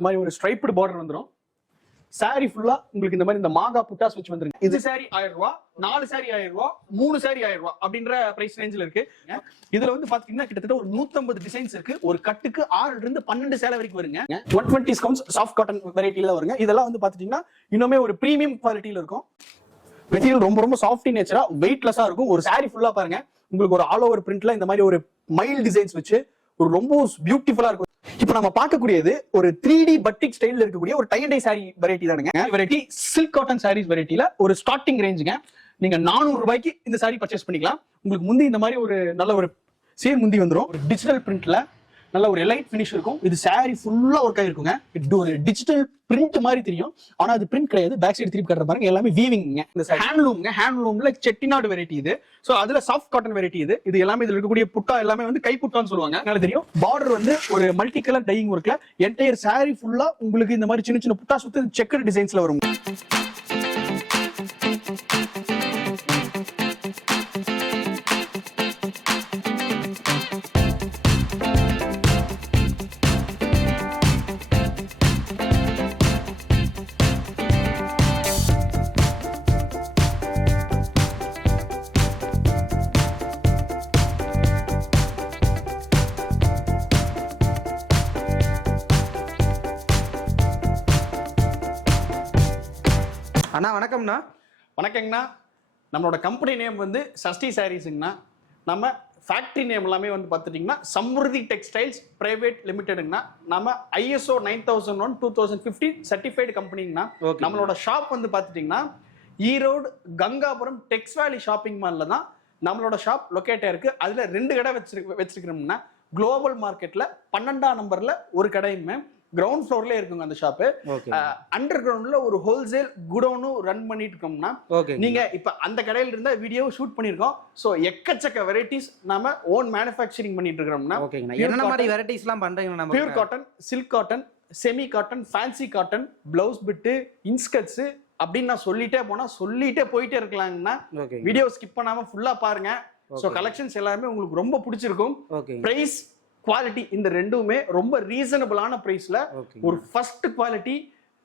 இந்த மாதிரி ஒரு ஸ்ட்ரைப்டு பார்டர் வந்துடும். சாரி ஃபுல்லா உங்களுக்கு இந்த மாதிரி இந்த மாகா புட்டாஸ் வச்சு வந்துருங்க. இது சாரி 1000 ரூபாய், 4 சாரி 1000 ரூபாய், 3 சாரி 1000 ரூபாய் அப்படின்ற பிரைஸ் ரேஞ்சில் இருக்கு. இதுல வந்து பாத்தீங்கன்னா கிட்டத்தட்ட ஒரு 150 டிசைன்ஸ் இருக்கு. ஒரு கட்டுக்கு 6 இருந்து 12 சேலை வரைக்கும் வருங்க. 120 கவுண்ட்ஸ் சாஃப்ட் காட்டன் வெரைட்டில வருங்க. இதெல்லாம் வந்து பாத்தீங்கன்னா இன்னுமே ஒரு பிரீமியம் குவாலிட்டியில இருக்கும். மெட்டீரியல் ரொம்ப ரொம்ப சாஃப்ட் நேச்சரா வெயிட்லெஸ்ஸா இருக்கும். ஒரு சாரி ஃபுல்லா பாருங்க உங்களுக்கு ஒரு ஆல் ஓவர் பிரிண்ட்ல இந்த மாதிரி ஒரு மைல் டிசைன்ஸ் வச்சு ஒரு ரொம்ப பியூட்டிஃபுல்லா இருக்கும். இப்ப நம்ம பார்க்கக்கூடியது ஒரு 3D பட்டிக் ஸ்டைல்ல இருக்கக்கூடிய ஒரு tie and dye sari variety தானுங்க. வெரைட்டி சில்க் காட்டன் சாரீஸ் வெரைட்டில ஒரு ஸ்டார்டிங் ரேஞ்சுங்க. நீங்க 400 ரூபாய்க்கு இந்த சாரி பர்ச்சேஸ் பண்ணிக்கலாம். உங்களுக்கு முந்தி இந்த மாதிரி ஒரு நல்ல ஒரு சேர் முந்தி வந்துடும். ஒரு டிஜிட்டல் பிரிண்ட்ல நல்ல ஒரு எலைட் ஃபினிஷ் இருக்கும். இது சாரி ஃபுல்லா ஒர்க் ஆயிருக்குங்க. இது ஒரு டிஜிட்டல் பிரிண்ட் மாதிரி தெரியும், ஆனா அது பிரிண்ட் கிடையாது. பேக் சைடு திருப்பி கட்டுற பாருங்க, எல்லாமே வீவிங்க. இந்த ஹேண்ட்லூம்ங்க. ஹேண்ட்லூம்ல செட்டிநாடு வெரைட்டி இது. சோ அதுல சாஃப்ட் காட்டன் வெரைட்டி இது. இது எல்லாமே இதுல இருக்கக்கூடிய புட்டா எல்லாமே வந்து கை புட்டான்னு சொல்லுவாங்க. அதனால தெரியும். பார்டர் வந்து ஒரு மல்டி கலர் டையிங் ஒர்க்ல என்டையர் சாரி ஃபுல்லா உங்களுக்கு இந்த மாதிரி சின்ன சின்ன புட்டா சுத்தி செக்கர் டிசைன்ஸ்ல வரும். அண்ணா வணக்கம்ண்ணா. வணக்கங்கண்ணா. நம்மளோட கம்பெனி நேம் வந்து சஷ்டி சாரீஸுங்கண்ணா. நம்ம ஃபேக்டரி நேம் எல்லாமே வந்து பார்த்துட்டிங்கன்னா சம்ருதி டெக்ஸ்டைல்ஸ் பிரைவேட் லிமிடெடுங்கண்ணா. நம்ம ISO 9001 2015 சர்டிஃபைடு கம்பெனிங்கண்ணா. நம்மளோட ஷாப் வந்து பார்த்துட்டிங்கன்னா ஈரோடு கங்காபுரம் டெக்ஸ் வேலி ஷாப்பிங் மால்ல தான் நம்மளோட ஷாப் லொக்கேட் ஆயிருக்கு. அதுல 2 கடை வச்சிருக்கிறோம்னா குளோபல் மார்க்கெட்ல 12ஆம் நம்பர்ல ஒரு கடையுமே கிரவுண்ட் ஃப்ளோர்ல இருக்குங்க அந்த ஷாப்பு. அண்டர் கிரவுண்ட்ல ஒரு ஹோல்சேல் குடோனும் ரன் பண்ணிட்டு இருக்கோம்னா நீங்க இப்ப அந்த கடையில இருந்தா வீடியோ ஷூட் பண்ணிருக்கோம். சோ எக்கச்சக்க வெரைட்டிஸ் நாம ஓன் மேனுஃபேக்சரிங் பண்ணிட்டு இருக்கோம்னா என்ன மாதிரி வெரைட்டிஸ் எல்லாம் பண்றீங்க? நம்ம pure cotton, silk cotton, semi cotton, fancy cotton, blouse bit, inskirts அப்படின்னு நான் சொல்லிட்டே போயிட்டே இருக்கலாங்கன்னா வீடியோ ஸ்கிப் பண்ணாம ஃபுல்லா பாருங்க. சோ கலெக்ஷன்ஸ் எல்லாமே உங்களுக்கு ரொம்ப பிடிச்சிருக்கும். பிரைஸ் குவாலிட்டி இந்த ரெண்டுமே ரொம்ப ரீசனபிளான பிரைஸ்ல ஒரு ஃபர்ஸ்ட் குவாலிட்டி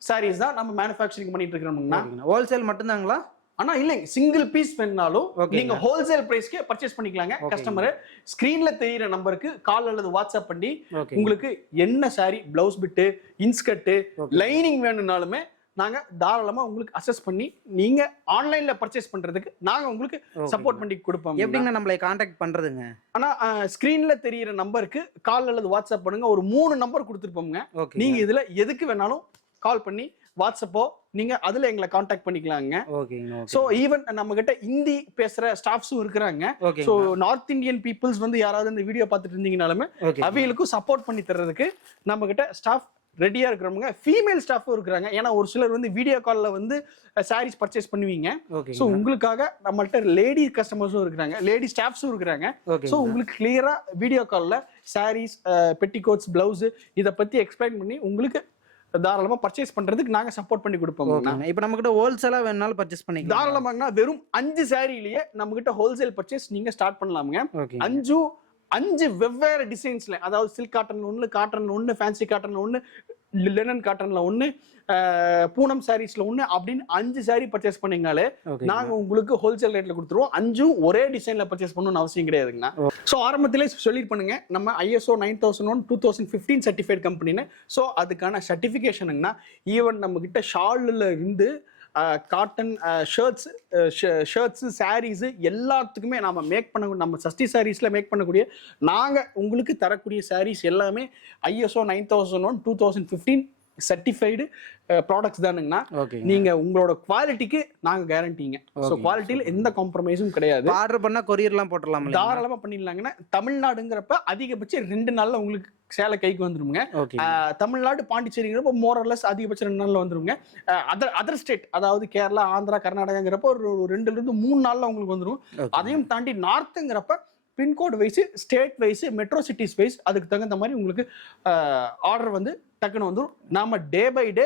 சாரீஸ் தான் நம்ம மேனுஃபேக்சரிங் பண்ணிட்டு இருக்கோம்னா. ஹோல்சேல் மட்டும்தாங்களா? ஆனா இல்லைங்க, சிங்கிள் பீஸ் வேணாலும் நீங்க ஹோல்சேல் பிரைஸ்க்கே பர்ச்சேஸ் பண்ணிக்கலாங்க. கஸ்டமர் ஸ்கிரீன்ல தெரியுற நம்பருக்கு கால் அல்லது வாட்ஸ்அப் பண்ணி உங்களுக்கு என்ன sari, blouse bit, inskirt, lining வேணும்னாலுமே நாங்க தாராளமா உங்களுக்கு அசஸ் பண்ணி நீங்க ஆன்லைன்ல பர்ச்சேஸ் பண்றதுக்கு நாங்க உங்களுக்கு சப்போர்ட் பண்ணி கொடுப்போம். எப்படிங்க நம்மளை கான்டாக்ட் பண்றதுங்க? ஆனா ஸ்கிரீன்ல தெரியுற நம்பருக்கு கால் அல்லது வாட்ஸ்அப் பண்ணுங்க. ஒரு 3 நம்பர் கொடுத்துருப்போங்க. நீங்க இதுல எதுக்கு வேணாலும் கால் பண்ணி வாட்ஸ்அப்போ நீங்க அதுல எங்களை கான்டாக்ட் பண்ணிக்கலாங்க. சோ ஈவன் நம்ம கிட்ட ஹிந்தி பேசுற ஸ்டாஃப்ஸும் இருக்கிறாங்க. சோ நார்த் இந்தியன் பீப்புள்ஸ் வந்து யாராவது இந்த வீடியோ பார்த்துட்டு இருந்தீங்கனாலுமே அவைகளுக்கும் சப்போர்ட் பண்ணி தர்றதுக்கு நம்ம கிட்ட ஸ்டாஃப் ரெடியா இருக்கிறவங்க. ஃபீமேல் ஸ்டாஃபும் இருக்கிறாங்க. ஏன்னா ஒரு சிலர் வந்து வீடியோ கால்ல வந்து சாரீஸ் பர்ச்சேஸ் பண்ணுவீங்க. சோ உங்களுக்காக நம்மள்ட்ட லேடி கஸ்டமர்ஸும் இருக்கிறாங்க, லேடி ஸ்டாஃப்ஸும் இருக்கிறாங்க. சோ உங்களுக்கு கிளியரா வீடியோ கால்ல சாரீஸ், பெட்டிகோட்ஸ், பிளவுஸ் இத பத்தி எக்ஸ்பிளைன் பண்ணி உங்களுக்கு தாராளமா பர்ச்சேஸ் பண்றதுக்கு நாங்க சப்போர்ட் பண்ணி கொடுப்போம். இப்ப நம்ம கிட்ட ஹோல்சேலா வேணாலும் பர்ச்சேஸ் பண்ணிக்கலாம். தாராளமாங்க. வெறும் 5 சாரிலேயே நம்ம கிட்ட ஹோல்சேல் பர்ச்சேஸ் நீங்க ஸ்டார்ட் பண்ணலாமுங்க. 5 வெவ்வேறு டிசைன்ஸ்ல, அதாவது சில்க் காட்டன்ல 1, காட்டன் 1, ஃபேன்சி காட்டன்ல 1, லினன் காட்டன்ல 1, பூனம் சாரீஸ்ல 1 அப்படின்னு 5 சாரி பர்ச்சேஸ் பண்ணீங்கனாலே நாங்க உங்களுக்கு ஹோல்சேல் ரேட்ல கொடுத்துருவோம். 5 ஒரே டிசைன்ல பர்ச்சேஸ் பண்ணணும்னு அவசியம் கிடையாதுங்கண்ணா. ஸோ ஆரம்பத்திலே சொல்லிருப்பானுங்க நம்ம ISO 9001 2015 சர்டிஃபைட் கம்பெனின்னு. ஸோ அதுக்கான சர்டிஃபிகேஷனுங்கண்ணா. ஈவன் நம்ம கிட்ட ஷால்ல இருந்து காட்டன் ஷர்ட்ஸ், சாரீஸ் எல்லாத்துக்குமே நம்ம மேக் பண்ண, நம்ம சஷ்டி சாரீஸ்ல மேக் பண்ணக்கூடிய நாங்க உங்களுக்கு தரக்கூடிய சாரீஸ் எல்லாமே ISO 9001 2015 சர்டிஃபைடு ப்ராடக்ட்ஸ் தானுங்கண்ணா. நீங்க உங்களோட குவாலிட்டிக்கு நாங்க கேரண்டிங்க. ஸோ குவாலிட்டியில எந்த காம்ப்ரமைஸும் கிடையாது. ஆர்டர் பண்ணா கொரியர்லாம் போட்டுடலாம், தாராளமா பண்ணிடலாங்கன்னா. தமிழ்நாடுங்கிறப்ப அதிகபட்சம் 2 நாள்ல உங்களுக்கு சேலை கைக்கு வந்துருங்க. தமிழ்நாடு, பாண்டிச்சேரிங்கிறப்ப மோரலஸ் அதிகபட்சம் 2 நாள்ல வந்துருங்க. அதர் ஸ்டேட், அதாவது கேரளா, ஆந்திரா, கர்நாடகாங்கிறப்ப ஒரு 2 to 3 நாள்ல உங்களுக்கு வந்துடும். அதையும் தாண்டி நார்த்துங்கிறப்ப pin code wise, state wise, metro cities wise அதுக்கு தகுந்த மாதிரி உங்களுக்கு ஆர்டர் வந்து டக்குன்னு வந்துடும். நாம டே பை டே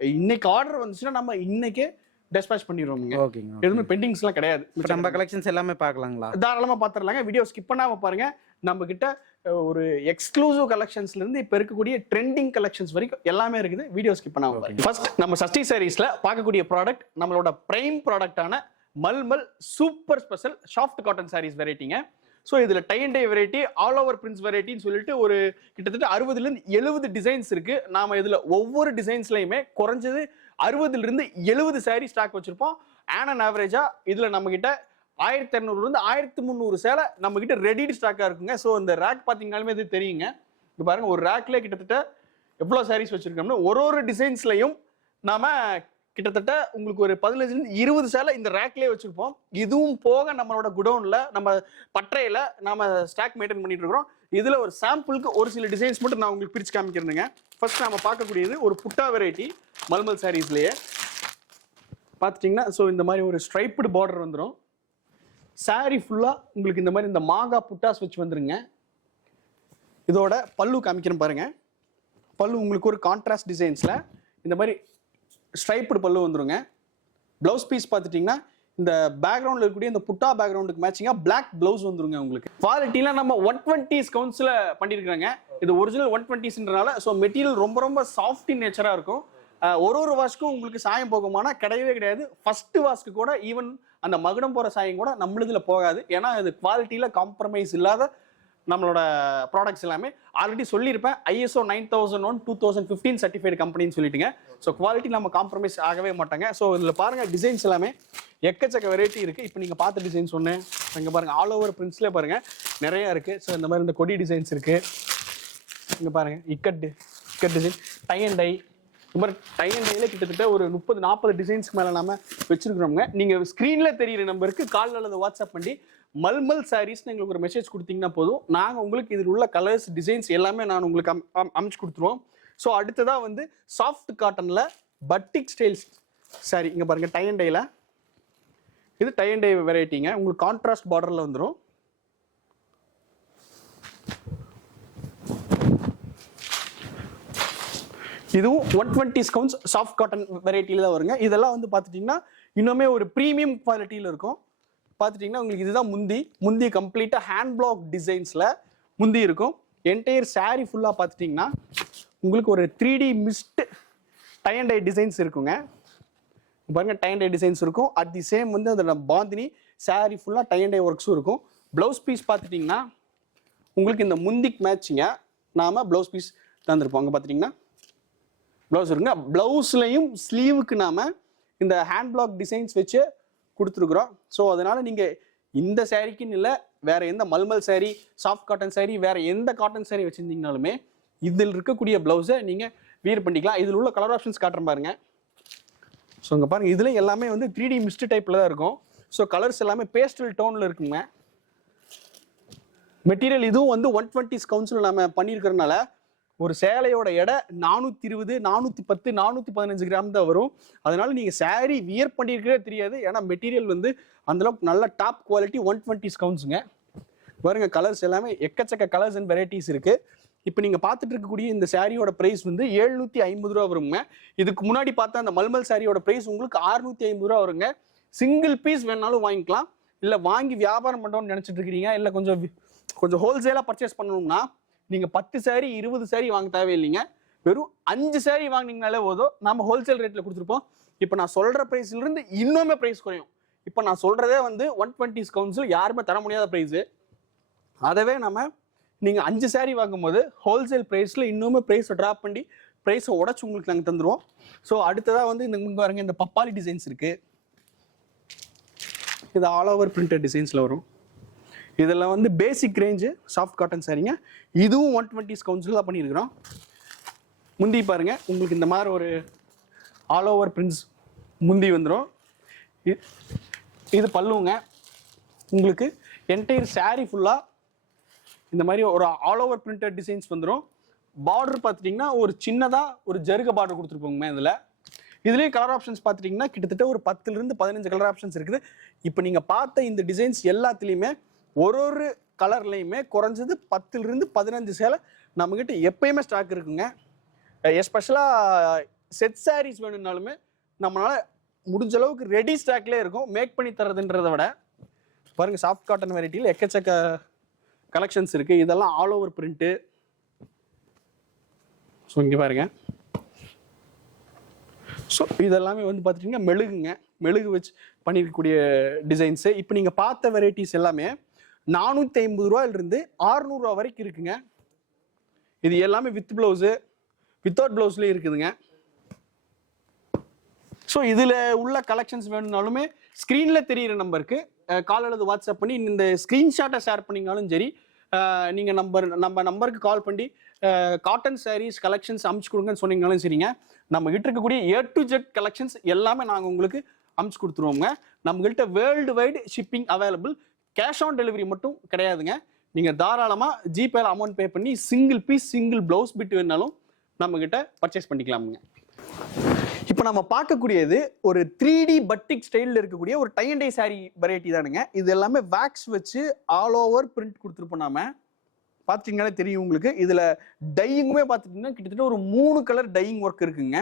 இன்னைக்கு ஆர்டர் வந்துச்சுன்னா நம்ம இன்னைக்கே டிஸ்பேட்ச் பண்ணிடுவோம்ங்க. எதுவுமே பெண்டிங்ஸ்லாம் கிடையாது. நம்ம கலெக்ஷன்ஸ் எல்லாமே பார்க்கலாங்களா? தாராளமா பார்த்துடலாங்க. வீடியோ ஸ்கிப் பண்ணாம பாருங்க. நம்ம கிட்ட ஒரு எக்ஸ்க்ளூசிவ் கலெக்ஷன்ஸ்ல இருந்து இப்ப இருக்கக்கூடிய ட்ரெண்டிங் கலெக்ஷன்ஸ் வரைக்கும் எல்லாமே இருக்குது. வீடியோ ஸ்கிப் பண்ணாம பாருங்க. ஃபர்ஸ்ட் நம்ம சஷ்டி சாரீஸ்ல பார்க்கக்கூடிய ப்ராடக்ட் நம்மளோட பிரைம் ப்ராடக்டான mulmul super special soft cotton saris வெரைட்டிங்க. ஸோ இதுல tie and dye variety, all over prints வெரைட்டின்னு சொல்லிட்டு ஒரு கிட்டத்தட்ட 60ல இருந்து 70 டிசைன்ஸ் இருக்கு. நாம இதுல ஒவ்வொரு டிசைன்ஸ்லயுமே குறைஞ்சது 60ல இருந்து 70 சாரீ ஸ்டாக் வச்சிருப்போம். ஆன் ஆவரேஜா இதுல நம்ம கிட்ட 1200 இருந்து 1300 சேலை நம்ம கிட்ட ரெடி ஸ்டாக்கா இருக்குங்க. ஸோ இந்த ரேக் பாத்தீங்கன்னாலுமே இது தெரியுங்க. இங்க பாருங்க, ஒரு ரேக்ல கிட்டத்தட்ட எவ்வளவு சாரீஸ் வச்சிருக்கோம்னா ஒரு டிசைன்ஸ்லயும் நாம கிட்டத்தட்ட உங்களுக்கு ஒரு 15ல இருந்து 20 சேலை இந்த ரேக்லயே வச்சிருப்போம். இதுவும் போக நம்மளோட குடோன்ல நம்ம பட்டறையில நாம ஸ்டாக் மெயின்டைன் பண்ணிட்டு இருக்கிறோம். இதுல ஒரு சாம்பிளுக்கு ஒரு சில டிசைன்ஸ் மட்டும் நான் உங்களுக்கு பிரிச்சு காமிக்கிறேங்க. ஃபர்ஸ்ட் நாம பார்க்கக்கூடியது ஒரு புட்டா வெரைட்டி மல்மல் சாரீஸ்லயே பாத்துட்டீங்கன்னா, ஸோ இந்த மாதிரி ஒரு ஸ்ட்ரைப்டு பார்டர் வந்துடும். சாரி ஃபுல்லா உங்களுக்கு இந்த மாதிரி இந்த மாகா புட்டாஸ் வச்சு வந்துருங்க. இதோட பல்லு காமிக்கிறேன் பாருங்க. பல்லு உங்களுக்கு ஒரு கான்ட்ராஸ்ட் டிசைன்ஸ்ல இந்த மாதிரி ஸ்ட்ரைப்டு பல்லு வந்துருங்க. பிளவுஸ் பீஸ் பார்த்துட்டீங்கன்னா இந்த பேக்ரவுண்ட்ல இருக்கக்கூடிய இந்த புட்டா பேக்ரவுண்டுக்கு மேட்சிங்கா பிளாக் பிளவுஸ் வந்துருங்க. உங்களுக்கு குவாலிட்டியில நம்ம 120s கவுண்ட்ஸ்ல பண்ணிருக்காங்க. இது ஒரிஜினல் 120ஸ்ன்றனால ஸோ மெட்டீரியல் ரொம்ப ரொம்ப சாஃப்ட் இன் நேச்சரா இருக்கும். ஒரு வாஷ்க்கும் உங்களுக்கு சாயம் போகுமானா கிடையவே கிடையாது. ஃபர்ஸ்ட் வாஷ்க்கு கூட ஈவன் அந்த மகுடம் போற சாயம் கூட நம்மளுதுல போகாது. ஏன்னா இது குவாலிட்டியில காம்ப்ரமைஸ் இல்லாத நம்மளோட ப்ராடக்ட்ஸ் எல்லாமே. ஆல்ரெடி சொல்லியிருப்பேன், ISO 9001 2015 சர்டிஃபைடு கம்பெனின்னு சொல்லிட்டுங்க. ஸோ குவாலிட்டி நம்ம காம்ப்ரமைஸ் ஆகவே மாட்டாங்க. ஸோ இதில் பாருங்க டிசைன்ஸ் எல்லாமே எக்கச்சக்க வெரைட்டி இருக்கு. இப்போ நீங்க பார்த்த டிசைன்ஸ் ஒன்று இங்க பாருங்க, ஆல் ஓவர் பிரிண்ட்ஸ்ல பாருங்க நிறைய இருக்கு. ஸோ இந்த மாதிரி இந்த கொடி டிசைன்ஸ் இருக்கு. இங்க பாருங்க ikat design, tie and dye, இந்த மாதிரி டை அண்ட் டைல கிட்டத்தட்ட ஒரு 30-40 டிசைன்ஸ்க்கு மேல நாம வச்சிருக்கிறோங்க. நீங்க ஸ்கிரீன்ல தெரியுற நம்பருக்கு கால் அல்லது வாட்ஸ்அப் பண்ணி மல்மல் சாரீஸ் எங்களுக்கு ஒரு மெசேஜ் கொடுத்தீங்கன்னா போதும். நாங்க உங்களுக்கு இதில் உள்ள கலர்ஸ் டிசைன்ஸ் எல்லாமே நான் உங்களுக்கு அமைச்சு கொடுத்துருவோம். ஸோ அடுத்ததா வந்து சாஃப்ட் காட்டன்ல பட்டிக் ஸ்டைல்ஸ் சாரி. இங்க பாருங்க டை அண்ட் டைல இது டை அண்ட் டை வெரைட்டிங்க. உங்களுக்கு கான்ட்ராஸ்ட் பார்டர்ல வந்துடும். இதுவும் 120s கவுண்ட்ஸ் சாஃப்ட் காட்டன் வெரைட்டியில தான் வருங்க. இதெல்லாம் வந்து பார்த்துட்டிங்கன்னா இன்னுமே ஒரு ப்ரீமியம் குவாலிட்டியில் இருக்கும். பார்த்துட்டிங்கன்னா உங்களுக்கு இதுதான் முந்தி கம்ப்ளீட்டாக ஹேண்ட் பிளாக் டிசைன்ஸில் முந்தி இருக்கும். என்டையர் சாரீ ஃபுல்லாக பார்த்துட்டிங்கன்னா உங்களுக்கு ஒரு 3D mist tie and dye designs இருக்குங்க. பாருங்க டை அண்ட் டை டிசைன்ஸ் இருக்கும். அட் தி சேம் வந்து அதில் பாந்தினி சாரீ ஃபுல்லாக டை அண்ட் டை ஒர்க்ஸும் இருக்கும். ப்ளவுஸ் பீஸ் பார்த்துட்டிங்கன்னா உங்களுக்கு இந்த முந்திக்கு மேட்சிங்க நாம ப்ளவுஸ் பீஸ் தந்துருப்போம். அங்கே பார்த்துட்டிங்கன்னா ப்ளவுஸ் இருக்குங்க. ப்ளவுஸ்லையும் ஸ்லீவுக்கு நாம இந்த ஹேண்ட் பிளாக் டிசைன்ஸ் வச்சு கொடுத்துருக்குறோம். ஸோ அதனால நீங்க இந்த சாரீக்குன்னு இல்லை, வேற எந்த மல்மல் சாரீ, சாஃப்ட் காட்டன் சாரீ, வேற எந்த காட்டன் சாரீ வச்சிருந்தீங்கனாலுமே இதில் இருக்கக்கூடிய பிளவுஸை நீங்க வியர் பண்ணிக்கலாம். இதில் உள்ள கலர் ஆப்ஷன்ஸ் காட்டுறேன் பாருங்க. ஸோ இங்க பாருங்க, இதுல எல்லாமே வந்து 3D மிஸ்ட் டைப்ல தான் இருக்கும். ஸோ கலர்ஸ் எல்லாமே பேஸ்டல் டோன்ல இருக்குங்க. மெட்டீரியல் இதுவும் வந்து 120s கவுண்ட்ஸ்ல நாம பண்ணியிருக்கிறதுனால ஒரு சேலையோட எடை 420, 410, 415 கிராம் தான் வரும். அதனால நீங்க சாரீ வியர் பண்ணியிருக்கிறதே தெரியாது. ஏன்னா மெட்டீரியல் வந்து அந்த அளவுக்கு நல்ல டாப் குவாலிட்டி 120s கவுண்ட்ஸுங்க. பாருங்க கலர்ஸ் எல்லாமே எக்கச்சக்க கலர்ஸ் அண்ட் வெரைட்டிஸ் இருக்கு. இப்போ நீங்க பார்த்துட்டு இருக்கக்கூடிய இந்த சாரியோட பிரைஸ் வந்து 750 ரூபா வருங்க. இதுக்கு முன்னாடி பார்த்தா அந்த மல்மல் சாரியோட பிரைஸ் உங்களுக்கு 650 ரூபா வருங்க. சிங்கிள் பீஸ் வேணாலும் வாங்கிக்கலாம். இல்லை வாங்கி வியாபாரம் பண்ணணும்னு நினைச்சிட்டு இருக்கிறீங்க, இல்லை கொஞ்சம் ஹோல்சேலா பர்ச்சேஸ் பண்ணணும்னா நீங்க 10 சாரி 20 சாரி வாங்க தேவையில்லைங்க. வெறும் 5 சாரி வாங்கினீங்கனாலே போதும். நம்ம ஹோல்சேல் ரேட்ல கொடுத்துருப்போம். இப்போ நான் சொல்ற பிரைஸ்ல இருந்து இன்னுமே பிரைஸ் குறையும். இப்போ நான் சொல்றதே வந்து 120s கவுண்ட்ஸில் யாருமே தர முடியாத பிரைஸ். அதவே நம்ம நீங்க 5 சாரி வாங்கும்போது ஹோல்சேல் பிரைஸ்ல இன்னுமே பிரைஸ் டிராப் பண்ணி பிரைஸை உடச்சு உங்களுக்கு நாங்கள் தந்துருவோம். ஸோ அடுத்ததா வந்து இந்த பாருங்க இந்த பப்பாளி டிசைன்ஸ் இருக்கு. இது ஆல் ஓவர் பிரிண்டட் டிசைன்ஸ்ல வரும். இதெல்லாம் வந்து பேசிக் ரேஞ்சு சாஃப்ட் காட்டன் சாரீங்க. இதுவும் 120s கவுண்ட்ஸில் தான் பண்ணியிருக்கிறோம். முந்தி பாருங்க உங்களுக்கு இந்த மாதிரி ஒரு ஆல் ஓவர் பிரிண்ட்ஸ் முந்தி வந்துடும். இது பல்லுங்க. உங்களுக்கு என்டையர் சாரீ ஃபுல்லாக இந்த மாதிரி ஒரு ஆல் ஓவர் பிரிண்டட் டிசைன்ஸ் வந்துடும். பார்டர் பார்த்துட்டிங்கன்னா ஒரு சின்னதாக ஒரு ஜருக பார்டர் கொடுத்துருப்போங்க. இதுலேயும் கலர் ஆப்ஷன்ஸ் பார்த்துட்டிங்கன்னா கிட்டத்தட்ட ஒரு 10ல இருந்து 15 கலர் ஆப்ஷன்ஸ் இருக்குது. இப்போ நீங்கள் பார்த்த இந்த டிசைன்ஸ் எல்லாத்துலேயுமே ஒரு கலர்லையுமே குறைஞ்சது 10ல இருந்து 15 சேலை நம்மகிட்ட எப்பயுமே ஸ்டாக் இருக்குங்க. எஸ்பெஷலாக செட் சாரீஸ் வேணும்னாலுமே நம்மளால முடிஞ்ச அளவுக்கு ரெடி ஸ்டாக்லேயே இருக்கும். மேக் பண்ணி தரதுன்றதை விட பாருங்க சாஃப்ட் காட்டன் வெரைட்டியில் எக்கச்சக்க கலெக்ஷன்ஸ் இருக்கு. இதெல்லாம் ஆல் ஓவர் பிரிண்ட். ஸோ இங்க பாருங்க. ஸோ இதெல்லாமே வந்து பார்த்துட்டிங்கன்னா மெழுகுங்க, மெழுகு வச்சு பண்ணியிருக்கக்கூடிய டிசைன்ஸு. இப்போ நீங்கள் பார்த்த வெரைட்டிஸ் எல்லாமே 450 ரூபாயிலிருந்து 600 ரூபா வரைக்கும் இருக்குங்க. இது எல்லாமே வித் ப்ளவுஸு, வித்தவுட் ப்ளவுஸ்லேயும் இருக்குதுங்க. ஸோ இதில் உள்ள கலெக்ஷன்ஸ் வேணும்னாலுமே ஸ்க்ரீனில் தெரிகிற நம்பருக்கு கால் அல்லது வாட்ஸ்அப் பண்ணி இந்த ஸ்க்ரீன்ஷாட்டை ஷேர் பண்ணிங்கனாலும் சரி, நீங்கள் நம்ம நம்பருக்கு கால் பண்ணி காட்டன் சாரீஸ் கலெக்ஷன்ஸ் அமுச்சு கொடுங்கன்னு சொன்னீங்கனாலும் சரிங்க. நம்ம கிட்ட இருக்கக்கூடிய A to Z கலெக்ஷன்ஸ் எல்லாமே நாங்கள் உங்களுக்கு அமுச்சு கொடுத்துருவோங்க. நம்மகிட்ட world wide shipping available. Cash on delivery மட்டும் கிடையாதுங்க. நீங்கள் தாராளமாக ஜிபேல அமௌண்ட் பே பண்ணி single piece single blouse bit வேணாலும் நம்மகிட்ட பர்ச்சேஸ் பண்ணிக்கலாமுங்க. இப்போ நம்ம பார்க்கக்கூடியது ஒரு 3D பட்டிக் ஸ்டைலில் இருக்கக்கூடிய ஒரு tie and dye sari variety தானுங்க. இது எல்லாமே வேக்ஸ் வச்சு ஆல் ஓவர் பிரிண்ட் கொடுத்துருப்போம். நாம பார்த்தீங்கன்னாலே தெரியும் உங்களுக்கு. இதில் டையிங்குமே பார்த்துட்டிங்கன்னா கிட்டத்தட்ட ஒரு 3 கலர் டையிங் ஒர்க் இருக்குங்க.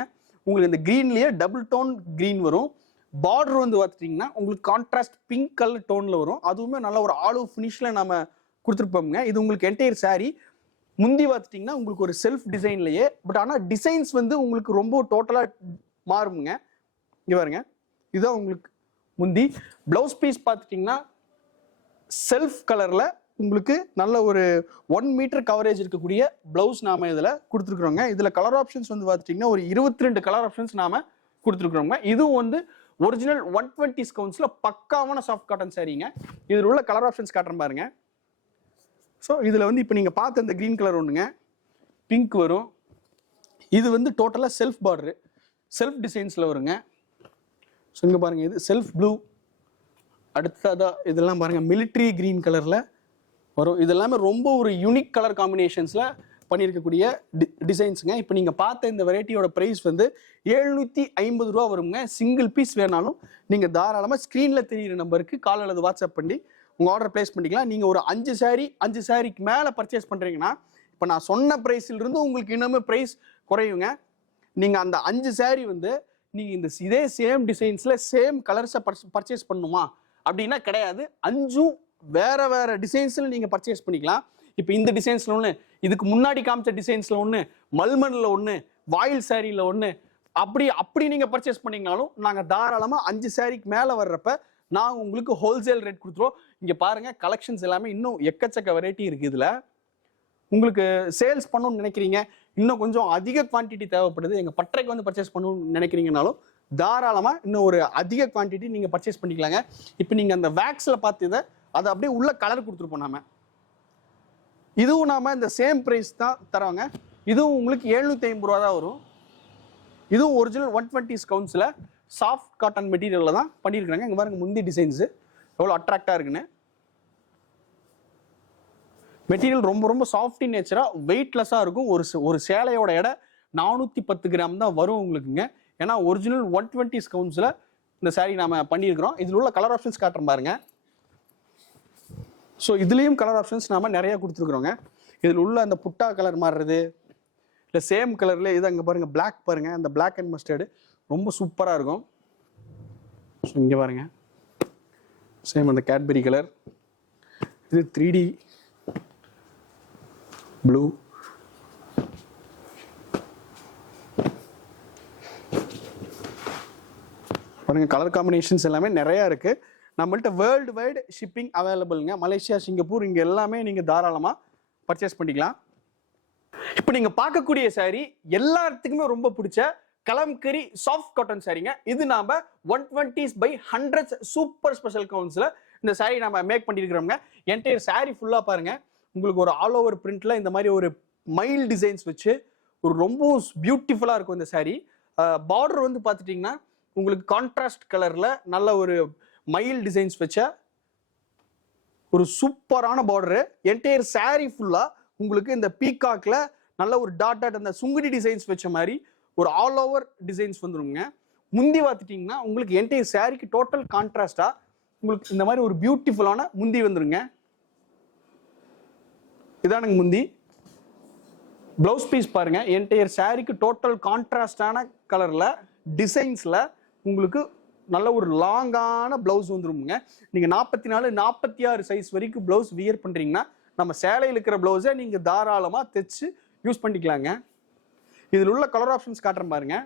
உங்களுக்கு இந்த க்ரீன்லேயே டபுள் டோன் க்ரீன் வரும். பார்டர் வந்து பார்த்துட்டிங்கன்னா உங்களுக்கு கான்ட்ராஸ்ட் பிங்க் கலர் டோனில் வரும். அதுவுமே நல்ல ஒரு ஆலிவ் ஃபினிஷில் நம்ம கொடுத்துருப்போங்க. இது உங்களுக்கு என்டையர் சாரீ. முந்தி பார்த்துட்டிங்கன்னா உங்களுக்கு ஒரு செல்ஃப் டிசைன்லையே, பட் ஆனால் டிசைன்ஸ் வந்து உங்களுக்கு ரொம்ப டோட்டலாக மாறுங்க. இங்கே பாருங்க, இதுதான் உங்களுக்கு முந்தி. ப்ளவுஸ் பீஸ் பார்த்துட்டிங்கன்னா செல்ஃப் கலரில் உங்களுக்கு நல்ல ஒரு 1 மீட்டர் கவரேஜ் இருக்கக்கூடிய ப்ளவுஸ் நாம இதில் கொடுத்துருக்குறோங்க. இதில் கலர் ஆப்ஷன்ஸ் வந்து பார்த்துட்டிங்கன்னா ஒரு 22 கலர் ஆப்ஷன்ஸ் நாம கொடுத்துருக்குறோங்க. இதுவும் வந்து ஒரிஜினல் 120 கவுன்ஸில் பக்காவான சாஃப்ட் காட்டன் சாரீங்க. இதில் உள்ள கலர் ஆப்ஷன்ஸ் காட்டுறேன் பாருங்க. ஸோ இதில் வந்து இப்போ நீங்கள் பார்த்த இந்த க்ரீன் கலர் ஒன்றுங்க, பிங்க் வரும். இது வந்து டோட்டலாக செல்ஃப் பார்டரு, செல்ஃப் டிசைன்ஸில் வருங்க. ஸோ இங்கே பாருங்கள், இது செல்ஃப் ப்ளூ. அடுத்ததாக இதெல்லாம் பாருங்கள் மிலிட்ரி க்ரீன் கலரில் வரும். இதெல்லாமே ரொம்ப ஒரு யூனிக் கலர் காம்பினேஷன்ஸில் பண்ணியிருக்கக்கூடிய டிசைன்ஸுங்க. இப்போ நீங்கள் பார்த்த இந்த வெரைட்டியோட ப்ரைஸ் வந்து 750 ரூபா வருங்க. சிங்கிள் பீஸ் வேணாலும் நீங்கள் தாராளமாக ஸ்க்ரீனில் தெரிகிற நம்பருக்கு கால் அல்லது வாட்ஸ்அப் பண்ணி உங்கள் ஆர்டர் ப்ளேஸ் பண்ணிக்கலாம். நீங்கள் ஒரு 5 சாரீக்கு மேலே பர்ச்சேஸ் பண்ணுறீங்கன்னா இப்போ நான் சொன்ன ப்ரைஸிலிருந்து உங்களுக்கு இன்னுமே ப்ரைஸ் குறையுங்க. நீங்கள் அந்த 5 சாரீ வந்து நீங்கள் இதே சேம் டிசைன்ஸில் சேம் கலர்ஸை பர்ச்சேஸ் பண்ணணுமா அப்படின்னா கிடையாது. 5ம் வேறு வேறு டிசைன்ஸில் நீங்கள் பர்ச்சேஸ் பண்ணிக்கலாம். இப்போ இந்த டிசைன்ஸில் ஒன்று, இதுக்கு முன்னாடி காமிச்ச டிசைன்ஸில் ஒன்று, மல்மனில் ஒன்று, வாயில் சாரியில் ஒன்று, அப்படி நீங்கள் பர்ச்சேஸ் பண்ணிங்கனாலும் நாங்கள் தாராளமாக 5 சாரீக்கு மேலே வர்றப்ப நாங்கள் உங்களுக்கு ஹோல்சேல் ரேட் கொடுத்துருவோம். இங்கே பாருங்கள், கலெக்ஷன்ஸ் எல்லாமே இன்னும் எக்கச்சக்க வெரைட்டி இருக்குது. இதில் உங்களுக்கு சேல்ஸ் பண்ணணும்னு நினைக்கிறீங்க, இன்னும் கொஞ்சம் அதிக குவான்டிட்டி தேவைப்படுது, எங்கள் பட்டறைக்கு வந்து பர்ச்சேஸ் பண்ணணும்னு நினைக்கிறீங்கனாலும் தாராளமாக இன்னும் ஒரு அதிக குவான்டிட்டி நீங்கள் பர்ச்சேஸ் பண்ணிக்கலாங்க. இப்போ நீங்கள் அந்த வேக்ஸில் பார்த்து அதை அப்படியே உள்ள கலர் கொடுத்துருப்போம் நாம. இதுவும் நாம இந்த சேம் ப்ரைஸ் தான் தரோங்க. இதுவும் உங்களுக்கு 750 ரூபா தான் வரும். இதுவும் ஒரிஜினல் 120 கவுன்ஸில் சாஃப்ட் காட்டன் மெட்டீரியலில் தான் பண்ணியிருக்காங்க. இங்கே பாருங்க முந்தி டிசைன்ஸு எவ்வளோ அட்ராக்டாக இருக்குன்னு. மெட்டீரியல் ரொம்ப ரொம்ப சாஃப்ட் இன் நேச்சராக வெயிட்லெஸ்ஸாக இருக்கும். ஒரு சேலையோட எடை 410 கிராம் தான் வரும் உங்களுக்குங்க. ஏன்னா ஒரிஜினல் 120 கவுன்ஸில் இந்த சாரீ நாம் பண்ணியிருக்கிறோம். இதில் உள்ள கலர் ஆப்ஷன்ஸ் காட்டுறேன் பாருங்க. ஸோ இதுலேயும் கலர் ஆப்ஷன்ஸ் நாம் நிறையா கொடுத்துருக்குறோங்க. இதில் உள்ள அந்த புட்டா கலர் மாறுறது, இல்லை சேம் கலரில் இது அங்கே பாருங்கள் பிளாக் பாருங்கள், அந்த பிளாக் அண்ட் மஸ்டர்டு ரொம்ப சூப்பராக இருக்கும். ஸோ இங்கே பாருங்கள் சேம் அந்த கேட்பரி கலர், இது 3D ப்ளூ, பாருங்க கலர் காம்பினேஷன்ஸ் எல்லாமே நிறையா இருக்குது. நம்மள்ட்ட வேர்ல்டு வைடு ஷிப்பிங் அவைலபிள்ங்க. மலேசியா, சிங்கப்பூர் இங்கே எல்லாமே நீங்கள் தாராளமாக பர்ச்சேஸ் பண்ணிக்கலாம். இப்போ நீங்கள் பார்க்கக்கூடிய சாரீ எல்லாத்துக்குமே ரொம்ப பிடிச்ச கலம்கரி சாஃப்ட் காட்டன் சாரீங்க. இது நாம் 120s by 100s super special கவுன்ஸில் இந்த சாரீ நம்ம மேக் பண்ணியிருக்கிறோங்க. என்டையர் சாரீ ஃபுல்லாக பாருங்கள், உங்களுக்கு ஒரு ஆல் ஓவர் பிரிண்ட்டில் இந்த மாதிரி ஒரு மைல் டிசைன்ஸ் வச்சு ஒரு ரொம்ப பியூட்டிஃபுல்லாக இருக்கும் இந்த சாரீ. பார்டர் வந்து பார்த்துட்டிங்கன்னா உங்களுக்கு கான்ட்ராஸ்ட் கலரில் நல்ல ஒரு மைல் டிசைன்ஸ் வச்ச ஒரு சூப்பரான பார்டரு. என்டையர் சாரீ ஃபுல்லாக உங்களுக்கு இந்த பீகாக்ல நல்ல ஒரு டாட் அந்த சுங்குடி டிசைன்ஸ் வச்ச மாதிரி ஒரு ஆல் ஓவர் டிசைன்ஸ் வந்துருங்க. முந்தி பார்த்துட்டிங்கன்னா உங்களுக்கு என்டையர் சாரீக்கு டோட்டல் கான்ட்ராஸ்டாக உங்களுக்கு இந்த மாதிரி ஒரு பியூட்டிஃபுல்லான முந்தி வந்துருங்க. இதானுங்க முந்தி. ப்ளவுஸ் பீஸ் பாருங்க, என்டையர் சாரீக்கு டோட்டல் கான்ட்ராஸ்டான கலரில் டிசைன்ஸில் உங்களுக்கு நல்ல ஒரு லாங்கான ப்ளவுஸ் வந்துருமுங்க. நீங்கள் 44, 46 சைஸ் வரைக்கும் ப்ளவுஸ் வியர் பண்ணுறீங்கன்னா நம்ம சேலையில் இருக்கிற ப்ளவுஸை நீங்கள் தாராளமாக தைச்சு யூஸ் பண்ணிக்கலாங்க. இதில் உள்ள கலர் ஆப்ஷன்ஸ் காட்டுறேன் பாருங்க.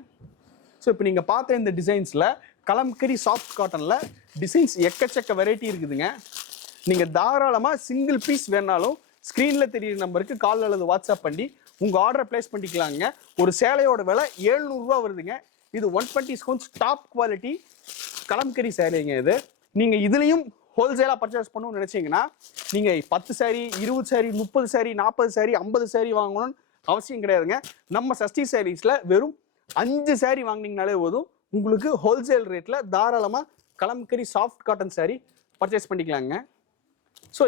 ஸோ இப்போ நீங்கள் பார்த்த இந்த டிசைன்ஸில் கலம்கரி சாஃப்ட் காட்டனில் டிசைன்ஸ் எக்கச்சக்க வெரைட்டி இருக்குதுங்க. நீங்கள் தாராளமாக சிங்கிள் பீஸ் வேணாலும் ஸ்க்ரீனில் தெரியுற நம்பருக்கு கால் அல்லது வாட்ஸ்அப் பண்ணி உங்கள் ஆர்டரை ப்ளேஸ் பண்ணிக்கலாங்க. ஒரு சேலையோட விலை 700 ரூபா வருதுங்க. இது 120 ஸ்கோன்ஸ் டாப் குவாலிட்டி கலம்கரி சேலைங்க. இது நீங்கள் இதுலேயும் ஹோல்சேலாக பர்ச்சேஸ் பண்ணணும்னு நினச்சிங்கன்னா நீங்கள் 10 sorry 20 sorry 30 sorry 40 sorry 50 sorry வாங்கணும்னு அவசியம் கிடையாதுங்க. நம்ம சஷ்டி சாரீஸில் வெறும் 5 சாரி வாங்கினீங்கனாலே போதும் உங்களுக்கு ஹோல்சேல் ரேட்டில் தாராளமாக kalamkari soft cotton sorry purchase பண்ணிக்கலாங்க. ஸோ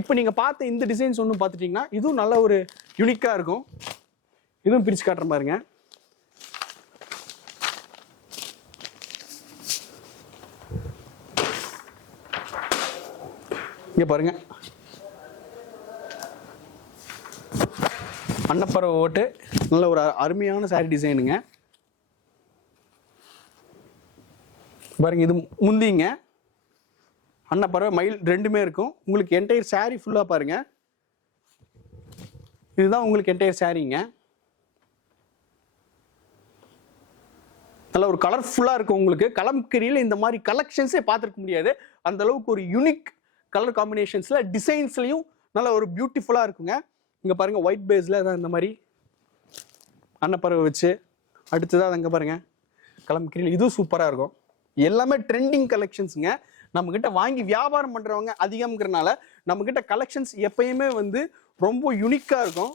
இப்போ நீங்கள் பார்த்த இந்த டிசைன்ஸ் ஒன்று பார்த்துட்டிங்கன்னா இதுவும் நல்ல ஒரு யூனிக்காக இருக்கும். இதுவும் பிரித்து காட்டுற பாருங்க. இங்கே பாருங்க, அன்னப்பறவை ஓட்டு நல்ல ஒரு அருமையான சாரி டிசைனுங்க. பாருங்க, இது முந்திங்க அன்னப்பறவை மயில் ரெண்டுமே இருக்கும். உங்களுக்கு என்டையர் சாரி ஃபுல்லாக பாருங்க. இதுதான் உங்களுக்கு என்டையர் சாரிங்க. நல்ல ஒரு கலர்ஃபுல்லாக இருக்கும். உங்களுக்கு கலம்கரியில் இந்த மாதிரி கலெக்ஷன்ஸே பார்த்துருக்க முடியாது. அந்த அளவுக்கு ஒரு யூனிக் கலர் காம்பினேஷன்ஸில் டிசைன்ஸ்லையும் நல்ல ஒரு பியூட்டிஃபுல்லாக இருக்குங்க. இங்கே பாருங்கள், ஒயிட் பேஸில் தான் இந்த மாதிரி அன்னப்பறவை வச்சு அடுத்ததாக அங்கே பாருங்கள் கலம்கரியில் இதுவும் சூப்பராக இருக்கும். எல்லாமே ட்ரெண்டிங் கலெக்ஷன்ஸுங்க. நம்மக்கிட்ட வாங்கி வியாபாரம் பண்ணுறவங்க அதிகம்ங்கிறனால நம்மக்கிட்ட கலெக்ஷன்ஸ் எப்பயுமே வந்து ரொம்ப யூனிக்காக இருக்கும்.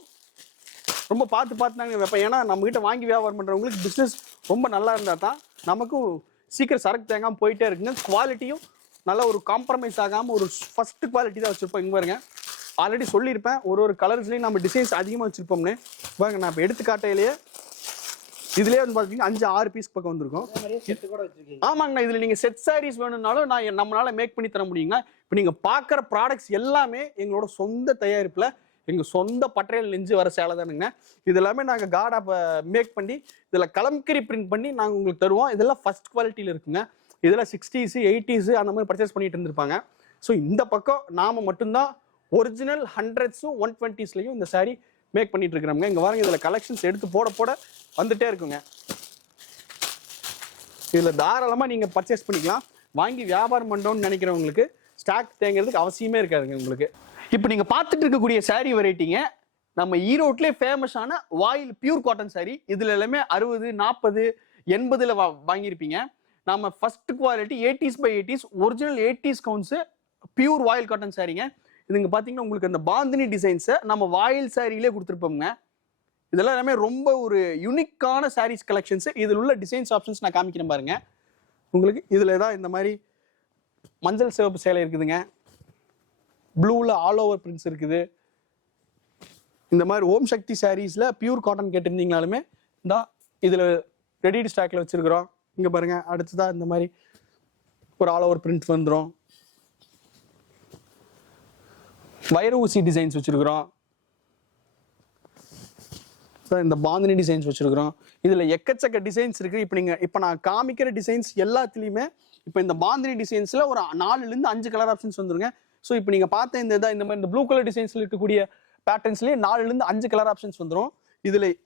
ரொம்ப பார்த்து நாங்கள் வைப்பேன். ஏன்னா நம்மக்கிட்ட வாங்கி வியாபாரம் பண்ணுறவங்களுக்கு பிஸ்னஸ் ரொம்ப நல்லா இருந்தால் தான் நமக்கும் சீக்கிரம் சரக்கு தேங்காமல் போயிட்டே இருக்குங்க. குவாலிட்டியும் நல்லா ஒரு காம்ப்ரமைஸ் ஆகாமல் ஒரு ஃபஸ்ட்டு குவாலிட்டி தான் வச்சுருப்போம். இங்கே பாருங்க, ஆல்ரெடி சொல்லியிருப்பேன் ஒரு கலர்ஸ்லேயும் நம்ம டிசைன்ஸ் அதிகமாக வச்சுருப்போம்னு. பாருங்க, நான் இப்போ எடுத்துக்காட்டையிலேயே இதுலேயே வந்து பார்த்தீங்கன்னா 5-6 பீஸ் பக்கம் வந்திருக்கும். ஆமாங்கண்ணா, இதில் நீங்கள் செட் சாரீஸ் வேணும்னாலும் நம்மளால மேக் பண்ணி தர முடியுங்க. இப்போ நீங்கள் பார்க்குற ப்ராடக்ட்ஸ் எல்லாமே எங்களோட சொந்த தயாரிப்பில் எங்கள் சொந்த பட்டறையில் நெஞ்சு வர சேலை தானுங்க. இது எல்லாமே நாங்கள் கார்டாக மேக் பண்ணி இதில் கலம்கரி பிரிண்ட் பண்ணி நாங்கள் உங்களுக்கு தருவோம். இதெல்லாம் ஃபஸ்ட் குவாலிட்டியில் இருக்குங்க. இதில் 60s 80s அந்த மாதிரி பர்ச்சேஸ் பண்ணிட்டு இருந்திருப்பாங்க. ஸோ இந்த பக்கம் நாம் மட்டும்தான் ஒரிஜினல் 100s 120sலையும் இந்த சாரீ மேக் பண்ணிட்டு இருக்கிறோங்க. இங்கே வாங்க, இதில் கலெக்ஷன்ஸ் எடுத்து போட வந்துட்டே இருக்குங்க. இதில் தாராளமாக நீங்கள் பர்ச்சேஸ் பண்ணிக்கலாம். வாங்கி வியாபாரம் பண்ணணும்னு நினைக்கிறவங்களுக்கு ஸ்டாக் தேங்கிறதுக்கு அவசியமே இருக்காதுங்க உங்களுக்கு. இப்போ நீங்கள் பார்த்துட்டு இருக்கக்கூடிய சாரீ வெரைட்டிங்க நம்ம ஈரோட்லேயே ஃபேமஸான வாயில் பியூர் காட்டன் சாரீ. இதில் எல்லாமே 60 40 80 வாங்கியிருப்பீங்க. நம்ம first quality 80s by 80s original 80s gowns pure வாயில் காட்டன் சாரீங்க. இதுங்க பார்த்தீங்கன்னா உங்களுக்கு அந்த பாந்தினி டிசைன்ஸை நம்ம வாயில் சாரியிலே கொடுத்துருப்போங்க. இதெல்லாம் எல்லாமே ரொம்ப ஒரு யூனிக்கான சாரீஸ் கலெக்ஷன்ஸு. இதில் உள்ள டிசைன்ஸ் ஆப்ஷன்ஸ் நான் காமிக்கிறேன் பாருங்க. உங்களுக்கு இதில் தான் இந்த மாதிரி மஞ்சள் சிவப்பு சேலை இருக்குதுங்க. ப்ளூவில் ஆல் ஓவர் பிரிண்ட்ஸ் இருக்குது. இந்த மாதிரி ஓம் சக்தி சாரீஸில் பியூர் காட்டன் கேட்டிருந்தீங்கனாலுமே இந்த இதில் ரெடி டு ஸ்டாக்கில் வச்சுருக்குறோம். இங்கே பாருங்கள், அடுத்ததாக இந்த மாதிரி ஒரு ஆல் ஓவர் பிரிண்ட் வந்துடும். வைர ஊசி டிசைன்ஸ் வச்சுருக்குறோம். இந்த பாந்தினி டிசைன்ஸ் வச்சுருக்குறோம். இதில் எக்கச்சக்க டிசைன்ஸ் இருக்குது. இப்போ நான் காமிக்கிற டிசைன்ஸ் எல்லாத்துலேயுமே இப்போ இந்த பாந்தினி டிசைன்ஸில் ஒரு 4லேருந்து 5 கலர் ஆப்ஷன்ஸ் வந்துருங்க. ஸோ இப்போ நீங்கள் பார்த்த இந்த மாதிரி இந்த ப்ளூ கலர் டிசைன்ஸில் இருக்கக்கூடிய பேட்டர்ன்ஸ்லேயே 4லேருந்து 5 கலர் ஆப்ஷன்ஸ் வந்துடும்.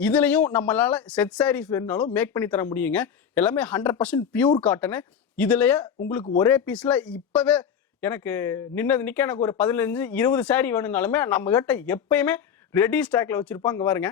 இதுலையும் நம்மளால செட் சாரீஸ் வேணுனாலும் மேக் பண்ணி தர முடியுங்க. எல்லாமே 100% பியூர் காட்டனு. இதுலயே உங்களுக்கு ஒரே பீஸில் இப்போவே எனக்கு நிற்க எனக்கு ஒரு 15-20 சாரீ வேணும்னாலுமே நம்ம கிட்ட எப்பயுமே ரெடி ஸ்டாக்ல வச்சிருப்போம். அங்கே பாருங்க,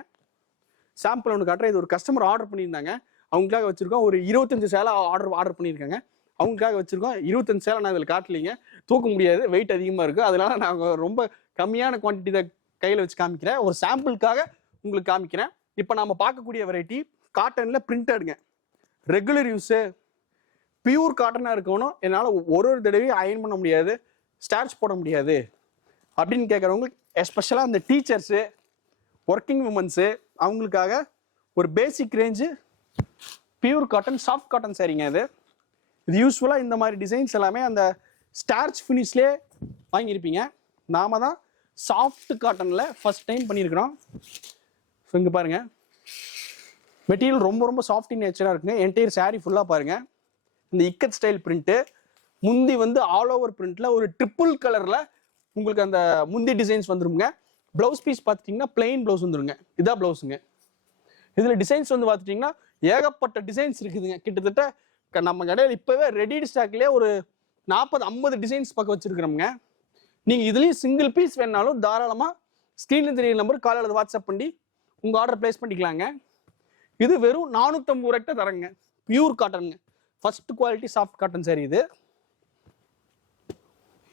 சாம்பிள் ஒன்று காட்டுறேன். இது ஒரு கஸ்டமர் ஆர்டர் பண்ணியிருந்தாங்க, அவங்களுக்காக வச்சிருக்கோம். ஒரு 25 சேலை ஆர்டர் பண்ணியிருக்காங்க, அவங்களுக்காக வச்சிருக்கோம். 25 சேலை நான் இதில் காட்டலிங்க, தூக்க முடியாது, வெயிட் அதிகமாக இருக்குது. அதனால நாங்கள் ரொம்ப கம்மியான குவான்டிட்டி தான் கையில் வச்சு காமிக்கிறேன். ஒரு சாம்பிளுக்காக உங்களுக்கு காமிக்கிறேன். இப்போ நம்ம பார்க்கக்கூடிய வெரைட்டி காட்டனில் பிரிண்டடுங்க. ரெகுலர் யூஸு பியூர் காட்டனாக இருக்கணும். என்னால் ஒரு தடவையும் அயன் பண்ண முடியாது, ஸ்டார்ச் போட முடியாது அப்படின்னு கேட்குறவங்களுக்கு, எஸ்பெஷலாக அந்த டீச்சர்ஸு, ஒர்க்கிங் உமன்ஸு, அவங்களுக்காக ஒரு basic range pure cotton soft cotton சாரீங்க. இது யூஸ்ஃபுல்லாக இந்த மாதிரி டிசைன்ஸ் எல்லாமே அந்த ஸ்டார்ச் ஃபினிஷ்லேயே வாங்கியிருப்பீங்க. நாம தான் சாஃப்ட் காட்டனில் ஃபர்ஸ்ட் டைம் பண்ணியிருக்கிறோம். ஸோ இங்கே பாருங்கள், மெட்டீரியல் ரொம்ப ரொம்ப சாஃப்ட் இன் நேச்சராக இருக்குங்க. என்டையர் சாரீ ஃபுல்லாக பாருங்கள். இந்த இக்கட் ஸ்டைல் பிரிண்ட்டு, முந்தி வந்து ஆல் ஓவர் பிரிண்ட்டில் ஒரு ட்ரிப்புள் கலரில் உங்களுக்கு அந்த முந்தி டிசைன்ஸ் வந்துருங்க. பிளவுஸ் பீஸ் பார்த்துட்டிங்கன்னா பிளெயின் பிளவுஸ் வந்துருங்க. இதான் பிளவுஸுங்க. இதில் டிசைன்ஸ் வந்து பார்த்துட்டிங்கன்னா ஏகப்பட்ட டிசைன்ஸ் இருக்குதுங்க. கிட்டத்தட்ட நம்ம கடையில் இப்போவே ரெடி ஸ்டாக்லேயே ஒரு 40-50 டிசைன்ஸ் பக்கம் வச்சுருக்கிறோம்ங்க. நீங்கள் இதுலேயும் சிங்கிள் பீஸ் வேணாலும் தாராளமாக ஸ்க்ரீனில் தெரியற நம்பர் கால் அல்லது வாட்ஸ்அப் பண்ணி உங்கள் ஆர்டர் ப்ளேஸ் பண்ணிக்கலாங்க. இது வெறும் 450 ரூபாய்க்கு தரங்க. பியூர் காட்டனுங்க. First quality soft cotton sari இது.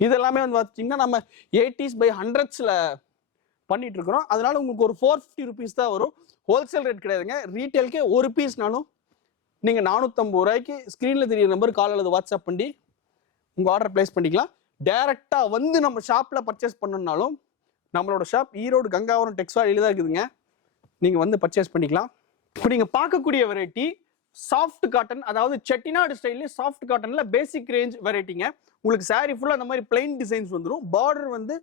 இதெல்லாமே வந்து பார்த்தீங்கன்னா நம்ம 80s by 100s பண்ணிட்டு இருக்கிறோம். அதனால உங்களுக்கு ஒரு 450 ருபீஸ் தான் வரும். ஹோல்சேல் ரேட் கிடையாதுங்க. ரீட்டைலுக்கே ஒரு பீஸ்னாலும் நீங்கள் 450 ரூபாய்க்கு ஸ்க்ரீனில் தெரியற நம்பர் கால் அல்லது வாட்ஸ்அப் பண்ணி உங்கள் ஆர்டர் ப்ளேஸ் பண்ணிக்கலாம். டைரெக்டாக வந்து நம்ம ஷாப்பில் பர்ச்சேஸ் பண்ணணும்னாலும் நம்மளோட ஷாப் ஈரோடு கங்காவரம் டெக்ஸ்டைல் தான் இருக்குதுங்க. நீங்கள் வந்து பர்ச்சேஸ் பண்ணிக்கலாம். இப்போ நீங்கள் பார்க்கக்கூடிய வெரைட்டி சாஃப்ட் காட்டன், அதாவது செட்டிநாடு ஸ்டைல்லே சாஃப்ட் காட்டன்ல பேசிக் ரேஞ்ச் வெரைட்டிங்க. உங்களுக்கு சாரி ஃபுல்லாக அந்த மாதிரி பிளைன் டிசைன்ஸ் வந்துடும். பார்டர் வந்து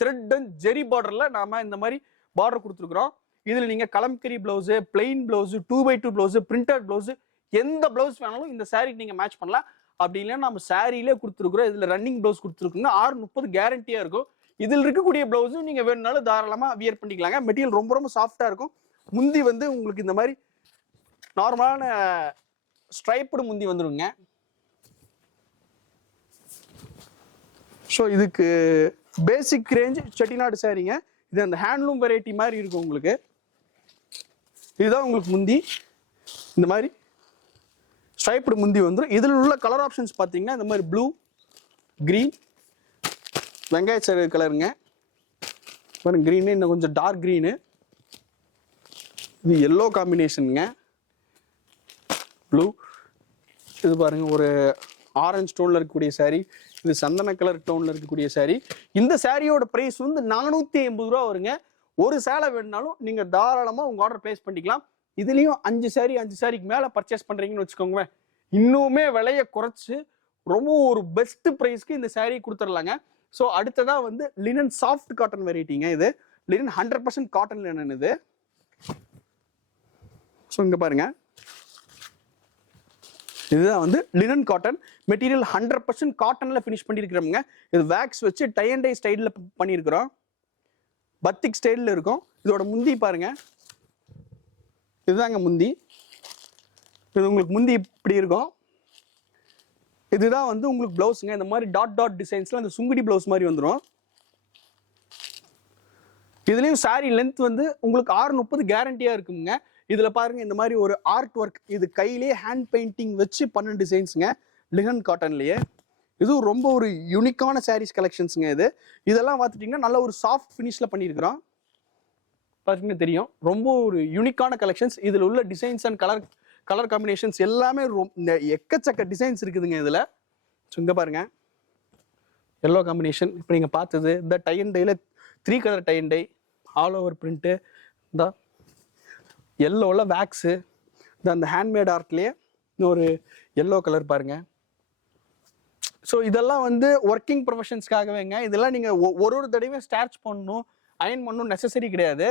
த்ரெட் அண்ட் ஜெரி பார்டர்ல நாம இந்த மாதிரி பார்டர் கொடுத்துருக்குறோம். இதில் நீங்கள் kalamkari blouse, plain blouse, 2x2 blouse, printed blouse, எந்த பிளவுஸ் வேணாலும் இந்த சாரிக்கு நீங்கள் மேட்ச் பண்ணலாம். அப்படி இல்லைன்னா நம்ம சாரியிலே கொடுத்துருக்குறோம். இதில் ரன்னிங் பிளவுஸ் கொடுத்துருக்குங்க. 630 கேரண்டியாக இருக்கும். இதில் இருக்கக்கூடிய பிளவுஸும் நீங்கள் வேணும்னாலும் தாராளமாக வியர் பண்ணிக்கலாங்க. மெட்டீரியல் ரொம்ப ரொம்ப சாஃப்டாக இருக்கும். முந்தி வந்து உங்களுக்கு இந்த மாதிரி நார்மலான ஸ்ட்ரைப்டு முந்தி வந்துருங்க. ஸோ இதுக்கு பேசிக் ரேஞ்ச் செட்டிநாடு சாரிங்க. இது அந்த ஹேண்ட்லூம் வெரைட்டி மாதிரி இருக்கும் உங்களுக்கு. இதுதான் உங்களுக்கு முந்தி. இந்த மாதிரி ஸ்ட்ரைப்டு முந்தி வந்துடும். இதில் உள்ள கலர் ஆப்ஷன்ஸ் பார்த்தீங்கன்னா இந்த மாதிரி ப்ளூ, க்ரீன், வெங்காய சாறு கலருங்க. பாருங்க க்ரீனு, இன்னும் கொஞ்சம் டார்க் க்ரீனு, இது எல்லோ காம்பினேஷனுங்க, ப்ளூ, இது பாருங்க ஒரு ஆரஞ்சு டோன்ல இருக்கக்கூடிய சாரி, இது சந்தன கலர் டோன்ல இருக்கக்கூடிய சாரி. இந்த சாரியோட பிரைஸ் வந்து 480 ரூபா வருங்க. ஒரு சேலை வேணுனாலும் நீங்க தாராளமா உங்க ஆர்டர் பிளேஸ் பண்ணிக்கலாம். இதுலயும் 5 சாரிக்கு மேல பர்ச்சேஸ் பண்றீங்கன்னு வச்சுக்கோங்க, இன்னுமே விலையை குறைச்சு ரொம்ப ஒரு பெஸ்ட் பிரைஸ்க்கு இந்த சாரி கொடுத்துடலாங்க. ஸோ அடுத்ததா வந்து லினன் சாஃப்ட் காட்டன் வெரைட்டிங்க. இது லினன் 100% காட்டன் லினன் இது. ஸோ இங்க பாருங்க, இதுதான் வந்து லினன் காட்டன் மெட்டீரியல். 100% காட்டன்ல ஃபினிஷ் பண்ணியிருக்கிறோம்ங்க. இது வேக்ஸ் வச்சு டை அண்ட் டை ஸ்டைலில் பண்ணியிருக்கிறோம். பத்திக் ஸ்டைலில் இருக்கும். இதோட முந்தி பாருங்க, இதுதாங்க முந்தி. இது உங்களுக்கு முந்தி இப்படி இருக்கும். இதுதான் வந்து உங்களுக்கு பிளவுஸுங்க. இந்த மாதிரி டாட் டாட் டிசைன்ஸ்ல அந்த சுங்குடி பிளவுஸ் மாதிரி வந்துடும். இதுலயும் சாரி லென்த் வந்து உங்களுக்கு 630 கேரண்டியா இருக்குங்க. இதுல பாருங்க இந்த மாதிரி ஒரு ஆர்ட் ஒர்க், இது கையிலேயே ஹேண்ட் பெயிண்டிங் வச்சு பண்ண டிசைன்ஸுங்க லினன் காட்டன்லயே. இதுவும் ரொம்ப ஒரு யூனிக்கான சாரீஸ் கலெக்ஷன்ஸுங்க. இதெல்லாம் பார்த்துட்டிங்கன்னா நல்ல ஒரு சாஃப்ட் ஃபினிஷ்ல பண்ணியிருக்கிறோம். பார்த்தீங்கன்னா தெரியும், ரொம்ப ஒரு யூனிக்கான கலெக்ஷன்ஸ். இதில் உள்ள டிசைன்ஸ் அண்ட் கலர் காம்பினேஷன்ஸ் எல்லாமே எக்கச்சக்க டிசைன்ஸ் இருக்குதுங்க இதில். ஸோ இங்கே பாருங்க எல்லோ காம்பினேஷன். இப்போ நீங்கள் பார்த்தது இந்த டை அண்ட் டைல 3 colour tie and dye, all over print, இந்த எல்லோவில் வேக்ஸு, இந்த அந்த ஹேண்ட்மேட் ஆர்ட்லேயே இன்னொரு எல்லோ கலர் பாருங்க. ஸோ இதெல்லாம் வந்து ஒர்க்கிங் ப்ரொஃபஷன்ஸ்க்காகவேங்க. இதெல்லாம் நீங்கள் ஒரு தடவையும் ஸ்டார்ச் பண்ணணும், அயன் பண்ணணும் நெசசரி கிடையாது.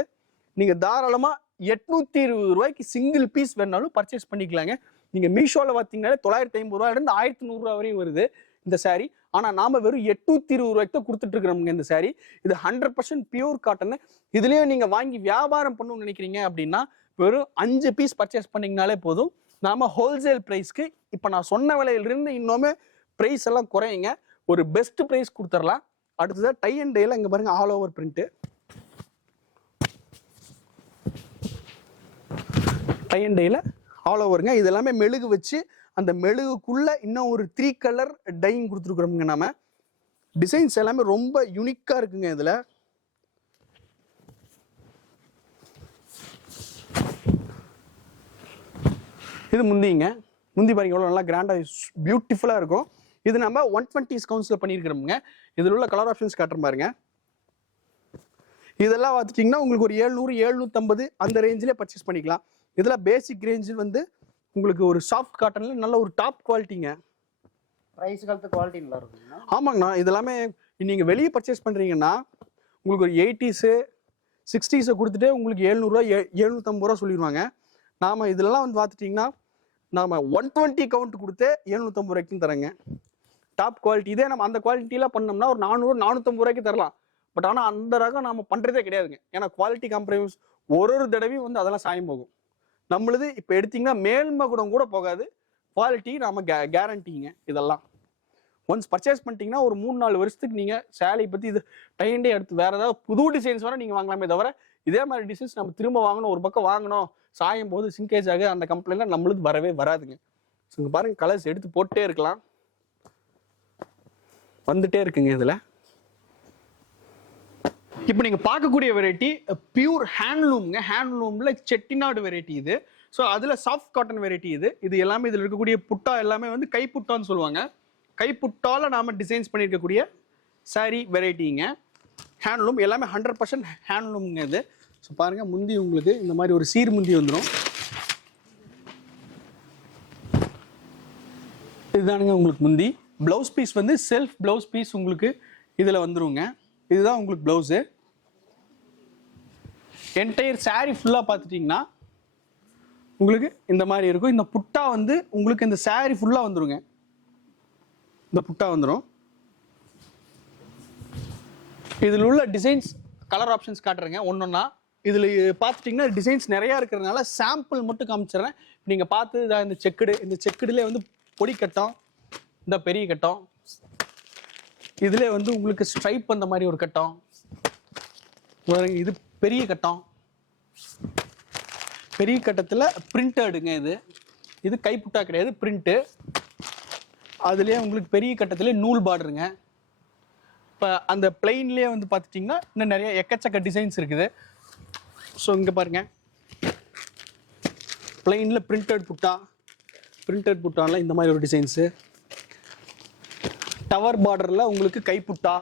நீங்கள் தாராளமாக 820 ரூபாய்க்கு சிங்கிள் பீஸ் வேணாலும் பர்ச்சேஸ் பண்ணிக்கலாங்க. நீங்கள் மீஷோவில் பார்த்தீங்கன்னா 950 ரூபாயிலிருந்து 1100 ரூபா வரையும் வருது இந்த சாரீ. ஆனால் நாம் வெறும் 820 ரூபாய்க்கு தான் கொடுத்துட்டு இருக்கிறோம்ங்க இந்த சாரீ. இது 100% பியூர் காட்டன். இதுலேயும் நீங்கள் வாங்கி வியாபாரம் பண்ணணும்னு நினைக்கிறீங்க அப்படின்னா வெறும் 5 பீஸ் பர்ச்சேஸ் பண்ணிங்கனாலே போதும். நாம் ஹோல்சேல் ப்ரைஸ்க்கு இப்போ நான் சொன்ன விலையிலிருந்து இன்னுமே ப்ரைஸ் எல்லாம் குறையுங்க. ஒரு பெஸ்ட் ப்ரைஸ் கொடுத்துடலாம். அடுத்ததாக டை அண்ட் டைல இங்கே பாருங்க all over print, tie and டைல ஆல் ஓவருங்க. இது எல்லாமே மெழுகு வச்சு அந்த மெழுகுக்குள்ள இன்னும் ஒரு 3 கலர் டைங் கொடுத்துருக்குறோம்ங்க. நாம டிசைன்ஸ் எல்லாமே ரொம்ப யூனிக்கா இருக்குங்க. இதுல இது முந்திங்க. முந்தி பாருங்க எவ்வளோ நல்லா கிராண்டா பியூட்டிஃபுல்லா இருக்கும். இது நம்ம 120 கவுண்ட்ஸ்ல பண்ணியிருக்கிறோம்ங்க. இதில் உள்ள கலர் ஆப்ஷன்ஸ் காட்டுறேன் பாருங்க. இதெல்லாம் பார்த்துட்டிங்கன்னா உங்களுக்கு ஒரு 700 750 அந்த ரேஞ்சிலே பர்ச்சேஸ் பண்ணிக்கலாம். இதில் பேசிக் ரேஞ்சு வந்து உங்களுக்கு ஒரு சாஃப்ட் காட்டன்ல நல்ல ஒரு டாப் குவாலிட்டிங்க. ப்ரைஸ் காலத்து குவாலிட்டி நல்லா இருக்குங்க. ஆமாங்கண்ணா. இதெல்லாமே நீங்கள் வெளியே பர்ச்சேஸ் பண்ணுறீங்கன்னா உங்களுக்கு ஒரு 80s 60s கொடுத்துட்டு உங்களுக்கு 700 ரூபா 750 ரூபா சொல்லிடுவாங்க. நாம் இதெல்லாம் வந்து பார்த்துட்டிங்கன்னா நாம் 120 கவுண்ட் கொடுத்து 750 ரூபாய்க்கும் தரேங்க. Top quality. இதே நம்ம அந்த குவாலிட்டிலாம் பண்ணோம்னா ஒரு 400-450 ரூபாய்க்கு தரலாம். பட் ஆனால் அந்த ரகம் நம்ம பண்ணுறதே கிடையாதுங்க. ஏன்னா குவாலிட்டி காம்ப்ரமைஸ் ஒரு தடவையும் வந்து அதெல்லாம் சாயம் போகும். நம்மளுது இப்போ எடுத்தீங்கன்னா மேல்மை கூட போகாது. குவாலிட்டி நம்ம கேரண்டிங்க. இதெல்லாம் ஒன்ஸ் பர்ச்சேஸ் பண்ணிட்டீங்கன்னா ஒரு 3-4 வருஷத்துக்கு நீங்கள் சேலை பற்றி இது டைண்டே எடுத்து வேறு ஏதாவது புது டிசைன்ஸ் வர நீங்கள் வாங்கலாமே தவிர இதே மாதிரி டிசைன்ஸ் நம்ம திரும்ப வாங்கணும், ஒரு பக்கம் வாங்கணும், சாயும் போது சிங்கேஜ் ஆக அந்த கம்ப்ளைண்ட்லாம் நம்மளுக்கு வரவே வராதுங்க. ஸோ இங்கே பாருங்க, கலர்ஸ் எடுத்து போட்டே இருக்கலாம், வந்துட்டே இருக்குங்க. இதில் இப்போ நீங்கள் பார்க்கக்கூடிய வெரைட்டி பியூர் ஹேண்ட்லூம்ங்க. ஹேண்ட்லூமில் செட்டிநாடு வெரைட்டி இது. ஸோ அதில் சாஃப்ட் காட்டன் வெரைட்டி இது. இது எல்லாமே இதில் இருக்கக்கூடிய புட்டா எல்லாமே வந்து கைப்புட்டான்னு சொல்லுவாங்க. கைப்புட்டால நாம டிசைன்ஸ் பண்ணியிருக்கக்கூடிய சாரீ வெரைட்டிங்க. ஹேண்ட்லூம் எல்லாமே 100% ஹேண்ட்லூம்ங்க இது. ஸோ பாருங்க, முந்தி உங்களுக்கு இந்த மாதிரி ஒரு சீர் முந்தி வந்துடும். இதுதானுங்க உங்களுக்கு முந்தி. பிளவுஸ் பீஸ் வந்து செல்ஃப் பிளவுஸ் பீஸ் உங்களுக்கு இதில் வந்துருங்க. இதுதான் உங்களுக்கு பிளவுஸு. என்டையர் சாரீ ஃபுல்லாக பார்த்துட்டிங்கன்னா உங்களுக்கு இந்த மாதிரி இருக்கும். இந்த புட்டா வந்து உங்களுக்கு இந்த சாரீ ஃபுல்லாக வந்துருங்க. இந்த புட்டா வந்துடும். இதில் உள்ள டிசைன்ஸ் கலர் ஆப்ஷன்ஸ் காட்டுறேங்க ஒன்றொன்னா. இதில் பார்த்துட்டிங்கன்னா டிசைன்ஸ் நிறையா இருக்கிறதுனால சாம்பிள் மட்டும் காமிச்சிடுறேன். நீங்கள் பார்த்து இந்த செக்குடு, இந்த செக்குடுலேயே வந்து பொடி கட்டம், இந்த பெரிய கட்டம், இதிலே வந்து உங்களுக்கு ஸ்ட்ரைப் அந்த மாதிரி ஒரு கட்டம், இது பெரிய கட்டம். பெரிய கட்டத்தில் பிரிண்டடுங்க. இது கைப்புட்டா கிடையாது, பிரிண்ட்டு. அதுலேயே உங்களுக்கு பெரிய கட்டத்திலே நூல் பார்டருங்க. இப்போ அந்த பிளெயின்லேயே வந்து பார்த்துட்டிங்கன்னா இன்னும் நிறைய எக்கச்சக்க டிசைன்ஸ் இருக்குது. ஸோ இங்கே பாருங்கள், பிளெயினில் பிரிண்டட் புட்டாவில் இந்த மாதிரி ஒரு டிசைன்ஸு. டவர் பார்டரில் உங்களுக்கு கைப்புட்டா.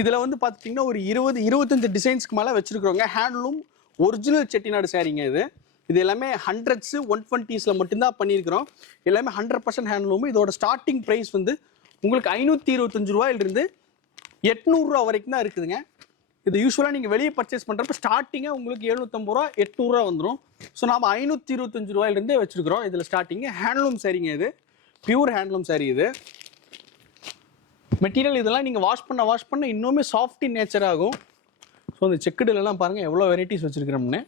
இதில் வந்து பார்த்துட்டிங்கன்னா ஒரு 20-25 டிசைன்ஸ்க்கு மேலே வச்சுருக்குறோங்க. ஹேண்ட்லூம் ஒரிஜினல் செட்டிநாடு சாரீங்க இது. இது எல்லாமே 100s 120s மட்டும்தான் பண்ணியிருக்கிறோம். எல்லாமே 100% ஹேண்ட்லூம். இதோட ஸ்டார்டிங் ப்ரைஸ் வந்து உங்களுக்கு 525 ரூபாயிலிருந்து 800 ரூபா வரைக்கும் தான் இருக்குதுங்க. இது யூஸ்வலாக நீங்கள் வெளியே பர்ச்சேஸ் பண்ணுறப்ப ஸ்டார்டிங்காக உங்களுக்கு 750 ரூபா 800 ரூபா வந்துடும். ஸோ நாம் 525 ரூபாயிலிருந்தே வச்சுருக்கிறோம். இதில் ஸ்டார்டிங்கு ஹேண்ட்லூம் சாரீங்க. இது பியூர் ஹேண்ட்லூம் சாரீ. இது மெட்டீரியல் இதெல்லாம் நீங்கள் வாஷ் பண்ண இன்னுமே சாஃப்ட் இன் நேச்சர் ஆகும். ஸோ அந்த செக்குடுலாம் பாருங்கள் எவ்வளோ வெரைட்டிஸ் வச்சுருக்கிறோம்னு.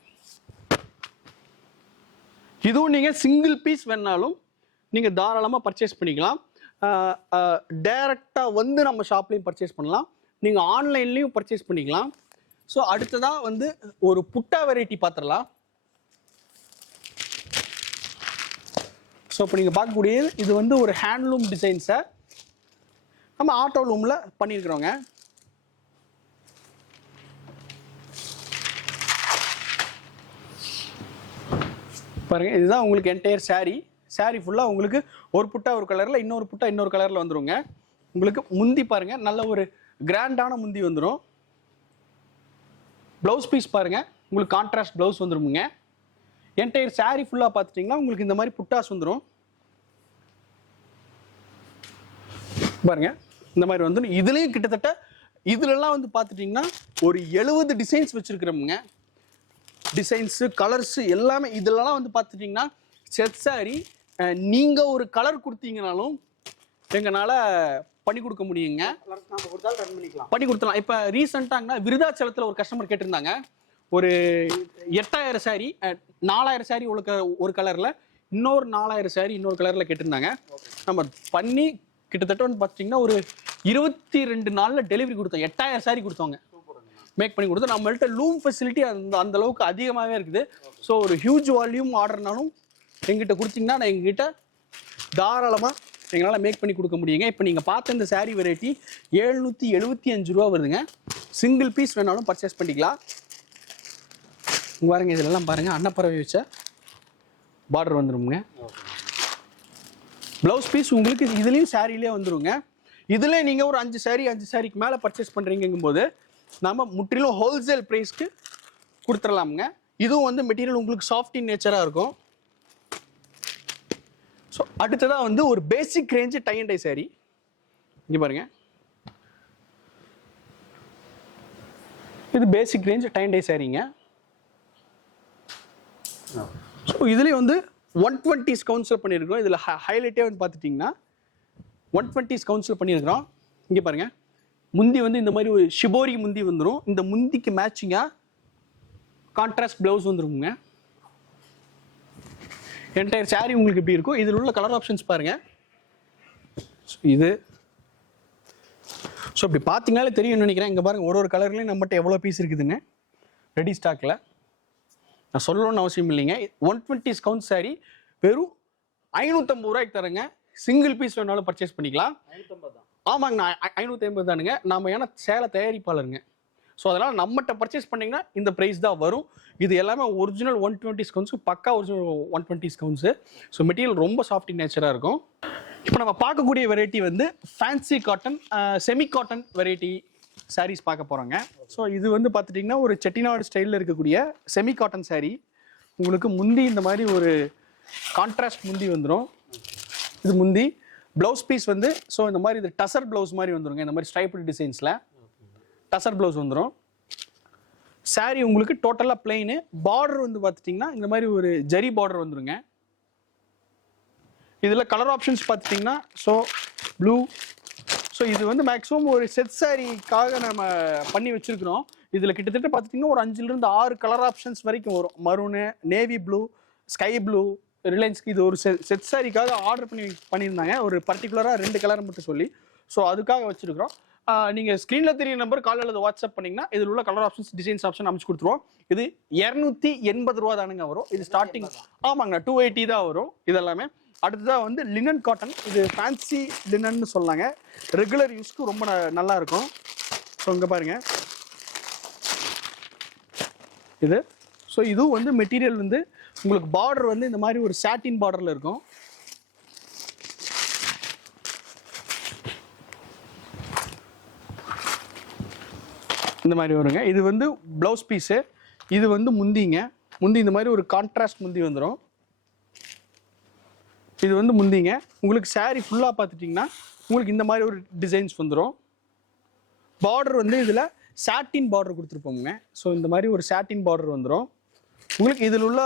இதுவும் நீங்கள் சிங்கிள் பீஸ் வேணாலும் நீங்கள் தாராளமாக பர்ச்சேஸ் பண்ணிக்கலாம். டைரெக்டாக வந்து நம்ம ஷாப்லேயும் பர்ச்சேஸ் பண்ணலாம், நீங்கள் ஆன்லைன்லேயும் பர்ச்சேஸ் பண்ணிக்கலாம். ஸோ அடுத்ததாக வந்து ஒரு புட்டா வெரைட்டி பார்த்துடலாம். ஸோ இப்போ நீங்கள் பார்க்கக்கூடியது இது வந்து ஒரு ஹேண்ட்லூம் டிசைன்ஸை நம்ம ஆட்டோ லூமில் பண்ணியிருக்கிறோங்க. பாருங்கள், இதுதான் உங்களுக்கு என்டையர் சாரீ ஃபுல்லாக உங்களுக்கு ஒரு புட்டா ஒரு கலரில், இன்னொரு புட்டா இன்னொரு கலரில் வந்துருங்க. உங்களுக்கு முந்தி பாருங்கள், நல்ல ஒரு கிராண்டான முந்தி வந்துடும். ப்ளவுஸ் பீஸ் பாருங்கள், உங்களுக்கு கான்ட்ராஸ்ட் ப்ளவுஸ் வந்துருமுங்க. என்டையர் சாரீ ஃபுல்லாக பார்த்துட்டிங்கன்னா உங்களுக்கு இந்த மாதிரி புட்டாஸ் வந்துடும். பாருங்கள், இந்த மாதிரி வந்துடும். இதுலேயும் கிட்டத்தட்ட இதுலலாம் வந்து பார்த்துட்டிங்கன்னா ஒரு 70 டிசைன்ஸ் வச்சுருக்கிறோமுங்க. டிசைன்ஸு, கலர்ஸு எல்லாமே இதிலலாம் வந்து பார்த்துட்டிங்கன்னா செட் சாரி நீங்கள் ஒரு கலர் கொடுத்தீங்கனாலும் எங்களால் பண்ணி கொடுக்க முடியுங்க. பண்ணி கொடுத்துலாம். இப்போ ரீசெண்டாங்கன்னா விருதாச்சலத்தில் ஒரு கஸ்டமர் கேட்டிருந்தாங்க, ஒரு 8000 சாரி 4000 சாரி ஒரு கலரில், இன்னொரு 4000 சாரி இன்னொரு கலரில் கேட்டிருந்தாங்க. நம்ம பண்ணி கிட்டத்தட்ட வந்து பார்த்தீங்கன்னா ஒரு 22 நாளில் டெலிவரி கொடுத்தோம். 8000 சாரி கொடுத்தோங்க, மேக் பண்ணி கொடுத்தோம். நம்மள்ட்ட லூம் ஃபெசிலிட்டி அந்த அளவுக்கு அதிகமாகவே இருக்குது. ஸோ ஒரு ஹியூஜ் வால்யூம் ஆர்டர்னாலும் எங்கிட்ட கொடுத்தீங்கன்னா நான் எங்ககிட்ட தாராளமாக எங்களால் மேக் பண்ணி கொடுக்க முடியுங்க. இப்போ நீங்கள் பார்த்த இந்த சாரீ வெரைட்டி 775 ரூபா வருதுங்க. சிங்கிள் பீஸ் வேணாலும் பர்ச்சேஸ் பண்ணிக்கலாம். பாருங்க, இதெல்லாம் பாருங்கள், அன்னப்பறவை வச்ச பார்டர் வந்துடுங்க. ப்ளவுஸ் பீஸ் உங்களுக்கு இதுலேயும் சாரிலே வந்துடுங்க. இதில் நீங்கள் ஒரு 5 சாரிக்கு மேலே பர்ச்சேஸ் பண்ணுறீங்கும்போது நம்ம முற்றிலும் ஹோல்சேல் ப்ரைஸ்க்கு கொடுத்துடலாமுங்க. இதுவும் வந்து மெட்டீரியல் உங்களுக்கு சாஃப்ட் இன் நேச்சராக இருக்கும். ஸோ அடுத்ததாக வந்து ஒரு basic range tie and dye sari. இங்கே பாருங்க, இது basic range tie and dye சாரிங்க. ஸோ இதுலேயும் வந்து 120s கவுன்சில் பண்ணியிருக்கோம். இதில் ஹைலைட்டே வந்து பார்த்துட்டிங்கன்னா 120 கவுன்சில் பண்ணியிருக்கிறோம். இங்கே பாருங்க, முந்தி வந்து இந்த மாதிரி ஒரு ஷிபோரி முந்தி வந்துடும். இந்த முந்திக்கு மேட்சிங்காக கான்ட்ராஸ்ட் ப்ளவுஸ் வந்துருங்க. என்டையர் சாரி உங்களுக்கு எப்படி இருக்கும். இதில் உள்ள கலர் ஆப்ஷன்ஸ் பாருங்க. இது ஸோ இப்படி பார்த்தீங்கனாலே தெரியும்னு நினைக்கிறேன். இங்கே பாருங்க, ஒரு கலர்லேயும் நம்மகிட்ட எவ்வளோ பீஸ் இருக்குதுன்னு ரெடி ஸ்டாக்கில். நான் சொல்லணும்னு அவசியம் இல்லைங்க. 120 கவுண்ட் சாரி வெறும் 550 ரூபாய்க்கு தரேங்க. சிங்கிள் பீஸ் வேணாலும் பர்ச்சேஸ் பண்ணிக்கலாம். ஆமாங்க, நான் 550 தானுங்க. நம்ம ஏன்னா சேலை தயாரிப்பாளருங்க. ஸோ அதனால் நம்மகிட்ட பர்ச்சேஸ் பண்ணிங்கன்னா இந்த ப்ரைஸ் தான் வரும். இது எல்லாமே ஒரிஜினல் 120 கவுண்ட்ஸு, பக்கா ஒரிஜினல் 120 கவுண்ட்ஸு. ஸோ மெட்டீரியல் ரொம்ப சாஃப்ட் நேச்சராக இருக்கும். இப்போ நம்ம பார்க்கக்கூடிய வெரைட்டி வந்து fancy cotton, semi cotton variety saris பார்க்க போகிறோங்க. ஸோ இது வந்து பார்த்துட்டிங்கன்னா ஒரு செட்டிநாடு ஸ்டைலில் இருக்கக்கூடிய செமி காட்டன் சாரீ. உங்களுக்கு முந்தி இந்த மாதிரி ஒரு கான்ட்ராஸ்ட் முந்தி வந்துடும். இது முந்தி. ப்ளவுஸ் பீஸ் வந்து ஸோ இந்த மாதிரி இது டசர் ப்ளவுஸ் மாதிரி வந்துருங்க. இந்த மாதிரி ஸ்ட்ரைப்டு டிசைன்ஸில் டசர் ப்ளவுஸ் வந்துடும். சாரீ உங்களுக்கு டோட்டலாக பிளெயின். பார்டர் வந்து பார்த்துட்டிங்கன்னா இந்த மாதிரி ஒரு ஜரி பார்டர் வந்துருங்க. இதில் கலர் ஆப்ஷன்ஸ் பார்த்துட்டிங்கன்னா ஸோ ப்ளூ. ஸோ இது வந்து மேக்ஸிமம் ஒரு செட் சாரீக்காக நம்ம பண்ணி வச்சுருக்கிறோம். இதில் கிட்டத்தட்ட பார்த்துட்டிங்கன்னா ஒரு 5லேருந்து 6 கலர் ஆப்ஷன்ஸ் வரைக்கும் வரும். Maroon, navy blue, sky blue, ரிலையன்ஸ்க்கு இது ஒரு செட் சாரீக்காக ஆர்டர் பண்ணியிருந்தாங்க. ஒரு பர்டிகுலராக 2 கலர் மட்டும் சொல்லி. ஸோ அதுக்காக வச்சுருக்கிறோம். நீங்கள் ஸ்க்ரீனில் தெரிய நம்பர் கால் அல்லது வாட்ஸ்அப் பண்ணிங்கன்னா இதில் உள்ள கலர் ஆப்ஷன்ஸ், டிசைன்ஸ் ஆப்ஷன் அமைச்சு கொடுத்துருவோம். இது 280 ரூபா தானுங்க வரும். இது ஸ்டார்டிங். ஆமாங்க, 280 தான் வரும் இதெல்லாமே. அடுத்ததாக வந்து லினன் காட்டன். இது ஃபேன்சி லினன்னு சொல்லாங்க. ரெகுலர் யூஸ்க்கு ரொம்ப நல்லா இருக்கும். ஸோ இங்கே பாருங்க இது. ஸோ இதுவும் வந்து மெட்டீரியல் வந்து உங்களுக்கு பார்டர் வந்து இந்த மாதிரி ஒரு சாட்டின் பார்டரில் இருக்கும். இந்த மாதிரி வருங்க. இது வந்து ப்ளவுஸ் பீஸு. இது வந்து முந்திங்க. முந்தி இந்த மாதிரி ஒரு கான்ட்ராஸ்ட் முந்தி வந்துடும். இது வந்து முந்திங்க. உங்களுக்கு சாரீ ஃபுல்லாக பார்த்துட்டிங்கன்னா உங்களுக்கு இந்த மாதிரி ஒரு டிசைன்ஸ் வந்துடும். பார்டர் வந்து இதில் சாட்டின் பார்டர் கொடுத்துருப்போங்க. ஸோ இந்த மாதிரி ஒரு சாட்டின் பார்டர் வந்துடும். உங்களுக்கு இதில் உள்ள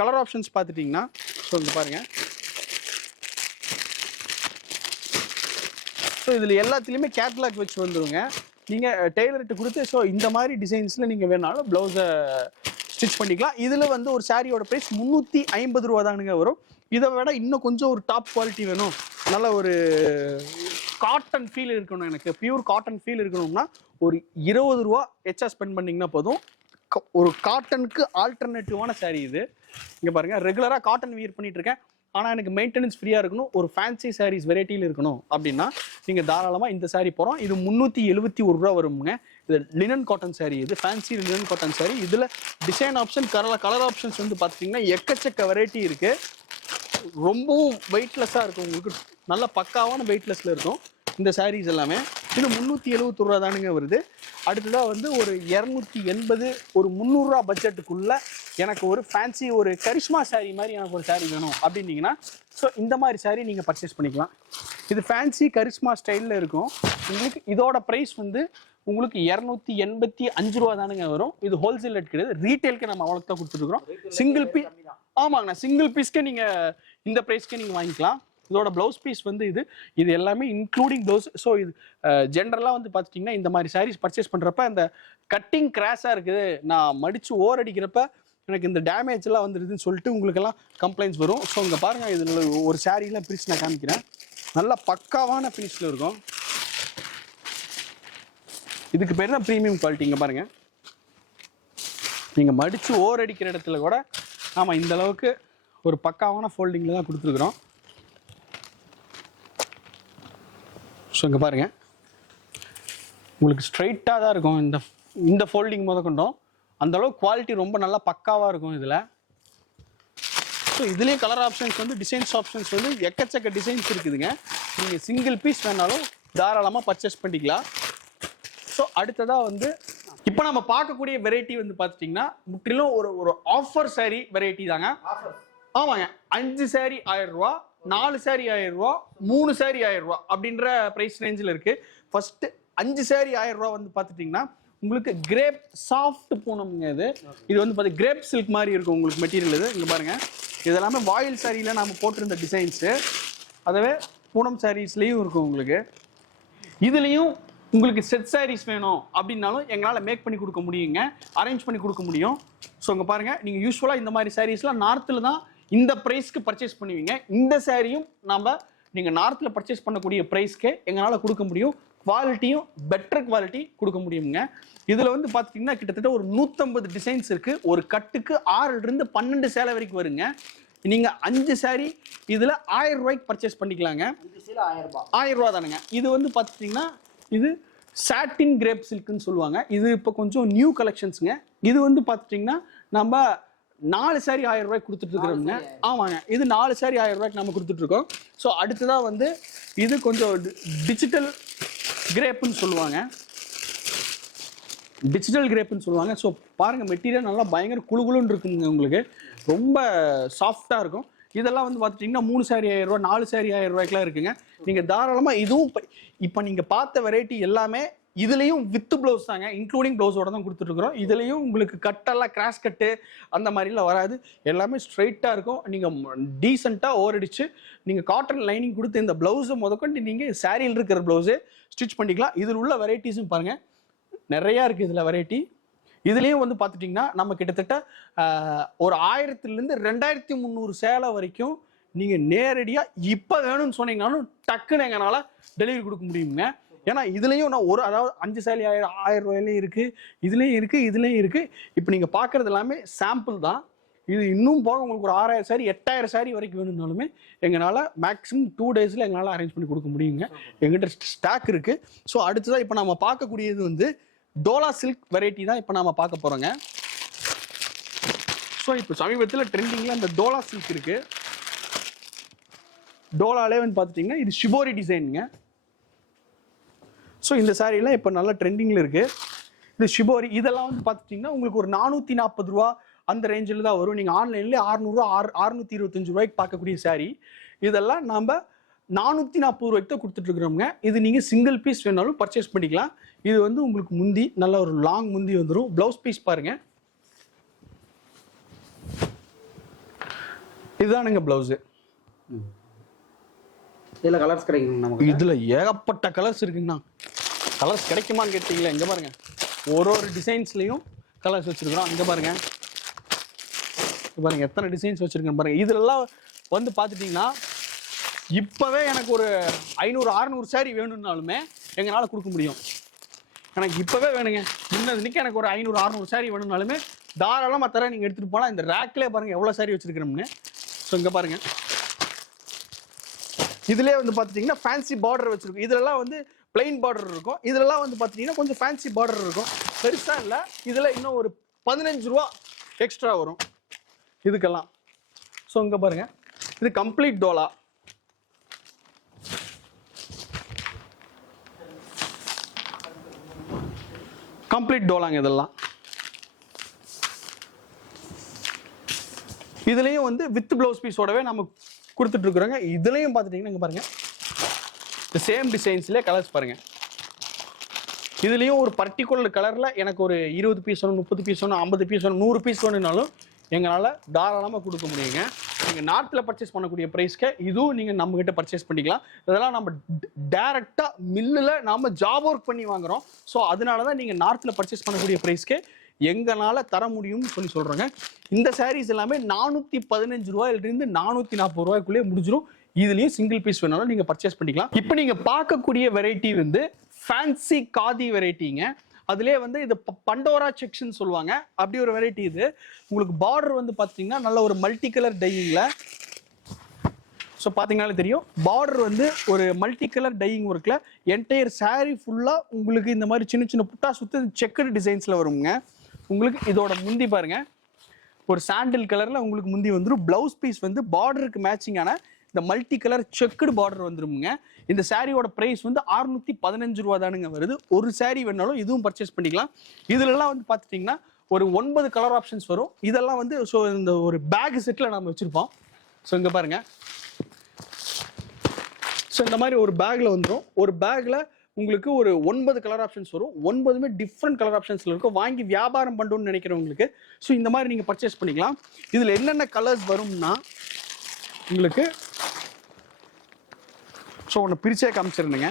கலர் ஆப்ஷன்ஸ் பார்த்துட்டிங்கன்னா ஸோ இங்கே பாருங்கள். ஸோ இதில் எல்லாத்துலேயுமே கேட்லாக் வச்சு வந்துடுங்க. நீங்கள் டெய்லர்கிட்ட கொடுத்து ஸோ இந்த மாதிரி டிசைன்ஸில் நீங்கள் வேணாலும் ப்ளவுஸை ஸ்டிச் பண்ணிக்கலாம். இதில் வந்து ஒரு சாரியோட ப்ரைஸ் 350 ரூபா தானுங்க வரும். இதை விட இன்னும் கொஞ்சம் ஒரு டாப் குவாலிட்டி வேணும், நல்ல ஒரு காட்டன் ஃபீல் இருக்கணும், எனக்கு பியூர் காட்டன் ஃபீல் இருக்கணும்னா ஒரு 20 ரூபா எச்சா ஸ்பெண்ட் பண்ணிங்கன்னா போதும். ஒரு காட்டனுக்கு ஆல்டர்னேட்டிவான சாரீ இது. இங்கே பாருங்கள், ரெகுலராக காட்டன் வியர் பண்ணிட்டு இருக்கேன், ஆனால் எனக்கு மெயின்டெனன்ஸ் ஃப்ரீயாக இருக்கணும், ஒரு ஃபேன்சி சாரீஸ் வெரைட்டியில் இருக்கணும் அப்படின்னா நீங்கள் தாராளமாக இந்த சாரீ போகிறோம். இது 371 ரூபா வருங்க. இது லினன் காட்டன் சாரீ. இது ஃபேன்சி லினன் காட்டன் சாரீ. இதில் டிசைன் ஆப்ஷன், கலர் ஆப்ஷன்ஸ் வந்து பார்த்தீங்கன்னா எக்கச்சக்க வெரைட்டி இருக்குது. ரொம்பவும் வெயிட்லெஸ்ஸாக இருக்கும். உங்களுக்கு நல்ல பக்காவான வெயிட்லெஸ்ஸில் இருக்கும் இந்த சாரீஸ் எல்லாமே. இது 370 ரூபா தானுங்க வருது. அடுத்ததாக வந்து ஒரு 280, ஒரு 300 ரூபா பட்ஜெட்டுக்குள்ளே எனக்கு ஒரு ஃபேன்சி ஒரு கரிஷ்மா சாரீ மாதிரி எனக்கு ஒரு சாரீ வேணும் அப்படின்னீங்கன்னா ஸோ இந்த மாதிரி சாரீ நீங்கள் பர்ச்சேஸ் பண்ணிக்கலாம். இது ஃபேன்சி கரிஷ்மா ஸ்டைலில் இருக்கும். உங்களுக்கு இதோட ப்ரைஸ் வந்து உங்களுக்கு 285 ரூபா தானுங்க வரும். இது ஹோல்சேல் ரேட் கிடையாது, ரீட்டைலுக்கு நம்ம அவ்வளோ தான் கொடுத்துருக்குறோம். Single piece. ஆமாங்கண்ணா, சிங்கிள் பீஸ்க்கே நீங்கள் இந்த ப்ரைஸ்க்கே நீங்கள் வாங்கிக்கலாம். இதோட ப்ளவுஸ் பீஸ் வந்து இது எல்லாமே இன்க்ளூடிங் ப்ளவுஸ். ஸோ இது ஜென்ரலாக வந்து பார்த்துட்டிங்கன்னா இந்த மாதிரி சாரீஸ் பர்ச்சேஸ் பண்ணுறப்ப அந்த கட்டிங் கிராஸாக இருக்குது, நான் மடித்து ஓர் அடிக்கிறப்ப எனக்கு இந்த டேமேஜ்லாம் வந்துடுதுன்னு சொல்லிட்டு உங்களுக்கெல்லாம் கம்ப்ளைண்ட்ஸ் வரும். ஸோ இங்கே பாருங்கள், இதில் ஒரு சாரீலாம் பிரித்து நான் காமிக்கிறேன். நல்லா பக்காவான ஃபினிஷில் இருக்கும். இதுக்கு பேர் தான் ப்ரீமியம் குவாலிட்டி. இங்கே பாருங்கள், நீங்கள் மடித்து ஓர் அடிக்கிற இடத்துல கூட ஆமாம் இந்த அளவுக்கு ஒரு பக்காவான ஃபோல்டிங்கில் தான் கொடுத்துருக்குறோம். ஸோ இங்கே பாருங்கள், உங்களுக்கு ஸ்ட்ரைட்டாக தான் இருக்கும் இந்த ஃபோல்டிங் முதற்கொண்டோம். அந்தளவுக்கு குவாலிட்டி ரொம்ப நல்லா பக்காவாக இருக்கும் இதில். ஸோ இதுலேயும் கலர் ஆப்ஷன்ஸ் வந்து டிசைன்ஸ் ஆப்ஷன்ஸ் வந்து எக்கச்சக்க டிசைன்ஸ் இருக்குதுங்க. நீங்கள் சிங்கிள் பீஸ் வேணாலும் தாராளமாக பர்ச்சேஸ் பண்ணிக்கலாம். ஸோ அடுத்ததாக வந்து இப்போ நம்ம பார்க்கக்கூடிய வெரைட்டி வந்து பார்த்துட்டிங்கன்னா முற்றிலும் ஒரு ஆஃபர் சாரீ வெரைட்டி தாங்க. ஆமாங்க, 5 சாரீ 1000 ரூபா, 4 சாரீ 1000 ரூபா, 3 சாரீ 1000 ரூபா அப்படின்ற ப்ரைஸ் ரேஞ்சில் இருக்குது. ஃபஸ்ட்டு 5 சாரீ 1000 ரூபா வந்து பார்த்துட்டிங்கன்னா உங்களுக்கு கிரேப் சாஃப்ட் பூனம்ங்க. இது வந்து பார்த்து கிரேப் சில்க் மாதிரி இருக்கும் உங்களுக்கு மெட்டீரியல். இது இங்கே பாருங்கள், இதெல்லாமே வாயில் சாரியில் நம்ம போட்டிருந்த டிசைன்ஸு. அதவே பூனம் சாரீஸ்லேயும் இருக்கும் உங்களுக்கு. இதுலேயும் உங்களுக்கு செட் சாரீஸ் வேணும் அப்படின்னாலும் எங்களால் மேக் பண்ணி கொடுக்க முடியுங்க, அரேஞ்ச் பண்ணி கொடுக்க முடியும். ஸோ இங்கே பாருங்கள், நீங்கள் யூஸ்வலாக இந்த மாதிரி சாரீஸ்லாம் நார்த்தில் தான் இந்த ப்ரைஸ்க்கு பர்ச்சேஸ் பண்ணுவீங்க. இந்த சாரியும் நீங்கள் நார்த்தில் பர்ச்சேஸ் பண்ணக்கூடிய ப்ரைஸ்க்கே எங்களால் கொடுக்க முடியும். குவாலிட்டியும் பெட்டர் குவாலிட்டி கொடுக்க முடியுங்க. இதில் வந்து பார்த்துட்டிங்கன்னா கிட்டத்தட்ட ஒரு 150 டிசைன்ஸ் இருக்குது. ஒரு கட்டுக்கு 6லிருந்து 12 சேலை வரைக்கும் வருங்க. நீங்கள் 5 சாரி இதில் 1000 ரூபாய்க்கு பர்ச்சேஸ் பண்ணிக்கலாங்க. 1000 ரூபா தானுங்க. இது வந்து பார்த்துட்டிங்கன்னா இது சாட்டின் கிரேப் சில்க்னு சொல்லுவாங்க. இது இப்போ கொஞ்சம் நியூ கலெக்ஷன்ஸுங்க. இது வந்து பார்த்துட்டிங்கன்னா நம்ம 4 சாரி 1000 ரூபாய்க்கு கொடுத்துட்டு இருக்கிறோங்க. ஆமாங்க, இது 4 சாரி 1000 ரூபாய்க்கு நம்ம கொடுத்துட்டு இருக்கோம். ஸோ அடுத்ததாக வந்து இது கொஞ்சம் டிஜிட்டல் கிரேப்புன்னு சொல்லுவாங்க. ஸோ பாருங்கள், மெட்டீரியல் நல்லா பயங்கர குழுகுலுன்னு இருக்குங்க. உங்களுக்கு ரொம்ப சாஃப்டாக இருக்கும். இதெல்லாம் வந்து பார்த்துட்டிங்கன்னா 3 சாரி 1000 ரூபா, 4 சாரி 1000 ரூபாய்க்குலாம் இருக்குங்க. நீங்கள் தாராளமாக இதுவும் இப்போ நீங்கள் பார்த்த வெரைட்டி எல்லாமே இதுலேயும் வித் ப்ளவுஸ் தாங்க, இன்க்ளூடிங் ப்ளவுஸோட தான் கொடுத்துட்ருக்குறோம். இதுலேயும் உங்களுக்கு கட்டெல்லாம் கிராஸ் கட்டு அந்த மாதிரிலாம் வராது. எல்லாமே ஸ்ட்ரைட்டாக இருக்கும். நீங்கள் டீசெண்டாக ஓரடிச்சு நீங்கள் காட்டன் லைனிங் கொடுத்து இந்த ப்ளவுஸை முதற்கொண்டு நீங்கள் சாரியில் இருக்கிற ப்ளவுஸே ஸ்டிச் பண்ணிக்கலாம். இதில் உள்ள வெரைட்டிஸும் பாருங்கள், நிறையா இருக்குது இதில் வெரைட்டி. இதுலேயும் வந்து பார்த்துட்டிங்கன்னா நம்ம கிட்டத்தட்ட ஒரு 1000லேருந்து 2300 சேலை வரைக்கும் நீங்கள் நேரடியாக இப்போ வேணும்னு சொன்னீங்கன்னாலும் டக்குன்னு எங்களால் டெலிவரி கொடுக்க முடியுங்க. ஏன்னா இதுலேயும் நான் அதாவது 5 சாரி 1000 ரூபாயிலையும் இருக்குது, இதுலேயும் இருக்குது. இப்போ நீங்கள் பார்க்குறது எல்லாமே சாம்பிள் தான். இது இன்னும் போக உங்களுக்கு ஒரு 6000 சாரி 8000 சாரி வரைக்கும் வேணும்னாலுமே எங்களால் மேக்ஸிமம் 2 டேஸில் எங்களால் அரேஞ்ச் பண்ணி கொடுக்க முடியுங்க. எங்கிட்ட ஸ்டாக் இருக்குது. ஸோ அடுத்ததாக இப்போ நம்ம பார்க்கக்கூடியது வந்து டோலா சில்க் வெரைட்டி தான் இப்போ நாம பார்க்க போகிறோங்க. ஸோ இப்போ சமீபத்தில் ட்ரெண்டிங்கில் அந்த டோலா சில்க் இருக்குது. டோலாலே வந்து பார்த்துட்டிங்கன்னா இது ஷிபோரி டிசைனுங்க. ஸோ இந்த சாரீலாம் இப்போ நல்லா ட்ரெண்டிங்கில் இருக்குது. இது ஷிபோரி. இதெல்லாம் வந்து பார்த்துட்டிங்கன்னா உங்களுக்கு ஒரு 440 ரூபா அந்த ரேஞ்சில் தான் வரும். நீங்கள் ஆன்லைன்லேயே 600 ரூபா 625 ரூபாய்க்கு பார்க்கக்கூடிய சாரீ. இதெல்லாம் நம்ம 440 ரூபாய்க்கு தான் கொடுத்துட்ருக்குறோங்க. இது நீங்கள் சிங்கிள் பீஸ் வேணாலும் பர்ச்சேஸ் பண்ணிக்கலாம். இது வந்து உங்களுக்கு முந்தி நல்ல ஒரு லாங் முந்தி வந்துடும். ப்ளவுஸ் பீஸ் பாருங்கள், இதுதானுங்க ப்ளவுஸு. இதில் கலர்ஸ் கிடைக்கும் நமக்கு. இதில் ஏகப்பட்ட கலர்ஸ் இருக்குங்கண்ணா. கலர்ஸ் கிடைக்குமான்னு கேட்டீங்களா? இங்கே பாருங்கள், ஒரு டிசைன்ஸ்லேயும் கலர்ஸ் வச்சுருக்குறோம். இங்கே பாருங்கள், எத்தனை டிசைன்ஸ் வச்சுருக்கேன் பாருங்கள். இதெல்லாம் வந்து பார்த்துட்டிங்கன்னா இப்போவே எனக்கு ஒரு 500-600 சாரி வேணும்னாலுமே எங்களால் கொடுக்க முடியும். எனக்கு இப்போவே வேணுங்க, இன்னைக்கு எனக்கு ஒரு 500-600 சாரி வேணும்னாலுமே தாராளமாக தர நீங்கள் எடுத்துகிட்டு போனால். இந்த ரேக்லேயே பாருங்கள் எவ்வளோ சாரி வச்சுருக்கிறோம்னு. ஸோ இங்கே பாருங்கள், இதுலேயே வந்து பார்த்துட்டிங்கன்னா ஃபேன்சி பார்டர் வச்சுருக்கும். இதெல்லாம் வந்து பிளைன் பார்டர் இருக்கும். இதெல்லாம் வந்து பார்த்துட்டிங்கன்னா கொஞ்சம் ஃபேன்சி பார்டர் இருக்கும். பெருசாக இல்லை. இதில் இன்னும் ஒரு 15 ரூபா எக்ஸ்ட்ரா வரும் இதுக்கெல்லாம். ஸோ இங்கே பாருங்கள், இது கம்ப்ளீட் டோலா. கம்ப்ளீட் டோலாங்க இதெல்லாம். இதுலேயும் வந்து வித் ப்ளவுஸ் பீஸோடவே நம்ம கொடுத்துட்ருக்குறோங்க. இதுலேயும் பார்த்துட்டிங்கன்னா இங்கே பாருங்கள், இந்த சேம் டிசைன்ஸ்லேயே கலர்ஸ் பாருங்கள். இதுலேயும் ஒரு பர்டிகுலர் கலரில் எனக்கு ஒரு 20 பீஸ் வேணும், 30 பீஸ் வேணும், 50 பீஸ் வேணும், 100 பீஸ் வேணும்னாலும் எங்களால் தாராளமாக கொடுக்க முடியுங்க. நீங்கள் நார்த்தில் பர்ச்சேஸ் பண்ணக்கூடிய ப்ரைஸ்க்கு இதுவும் நீங்கள் நம்மக்கிட்ட பர்ச்சேஸ் பண்ணிக்கலாம். இதெல்லாம் நம்ம டேரெக்டாக மில்லில் நாம் ஜாப் ஒர்க் பண்ணி வாங்குகிறோம். ஸோ அதனால தான் நீங்கள் நார்த்தில் பர்ச்சேஸ் பண்ணக்கூடிய ப்ரைஸ்க்கு எங்களால் தர முடியும்னு சொல்கிறோங்க. இந்த சாரீஸ் எல்லாமே 415 ரூபாயிலிருந்து 440 ரூபாய்க்குள்ளேயே முடிஞ்சிடும். இதுலேயும் சிங்கிள் பீஸ் வேணாலும் நீங்கள் பர்ச்சேஸ் பண்ணிக்கலாம். இப்போ நீங்கள் பார்க்கக்கூடிய வெரைட்டி வந்து ஃபேன்சி காதி வெரைட்டிங்க. அதுலேயே வந்து இது பண்டோரா செக்ஷன் சொல்லுவாங்க. அப்படி ஒரு வெரைட்டி இது. உங்களுக்கு பார்டர் வந்து பார்த்தீங்கன்னா நல்ல ஒரு மல்டி கலர் டையிங்கில். ஸோ பார்த்தீங்கன்னாலே தெரியும், பார்டர் வந்து ஒரு மல்டி கலர் டையிங் ஒர்க்கில் என்டையர் சாரீ ஃபுல்லாக உங்களுக்கு இந்த மாதிரி சின்ன சின்ன புட்டா சுற்று செக்குடு டிசைன்ஸில் வருங்க. உங்களுக்கு இதோட முந்தி பாருங்கள், ஒரு சாண்டில் கலரில் உங்களுக்கு முந்தி வந்துடும். ப்ளவுஸ் பீஸ் வந்து பார்டருக்கு மேட்சிங்கான இந்த மல்டி கலர் செக்குடு பார்டர் வந்துருமுங்க. இந்த சாரியோட ப்ரைஸ் வந்து 615 ரூபா தானுங்க வருது. ஒரு சாரீ வேணாலும் இதுவும் பர்ச்சேஸ் பண்ணிக்கலாம். இதுலலாம் வந்து பார்த்துட்டிங்கன்னா ஒரு 9 கலர் ஆப்ஷன்ஸ் வரும். இதெல்லாம் வந்து ஸோ இந்த ஒரு பேக் செட்டில் நம்ம வச்சுருப்போம். ஸோ இங்கே பாருங்கள், ஸோ இந்த மாதிரி ஒரு பேக்கில் வந்துடும். ஒரு பேக்கில் உங்களுக்கு ஒரு 9 கலர் ஆப்ஷன்ஸ் வரும். 9மே டிஃப்ரெண்ட் கலர் ஆப்ஷன்ஸில் இருக்கும். வாங்கி வியாபாரம் பண்ணணும்னு நினைக்கிறவங்களுக்கு ஸோ இந்த மாதிரி நீங்கள் பர்ச்சேஸ் பண்ணிக்கலாம். இதில் என்னென்ன கலர்ஸ் வரும்னா உங்களுக்கு ஸோ ஒன்று பிரிச்சே காமிச்சிருந்தேங்க.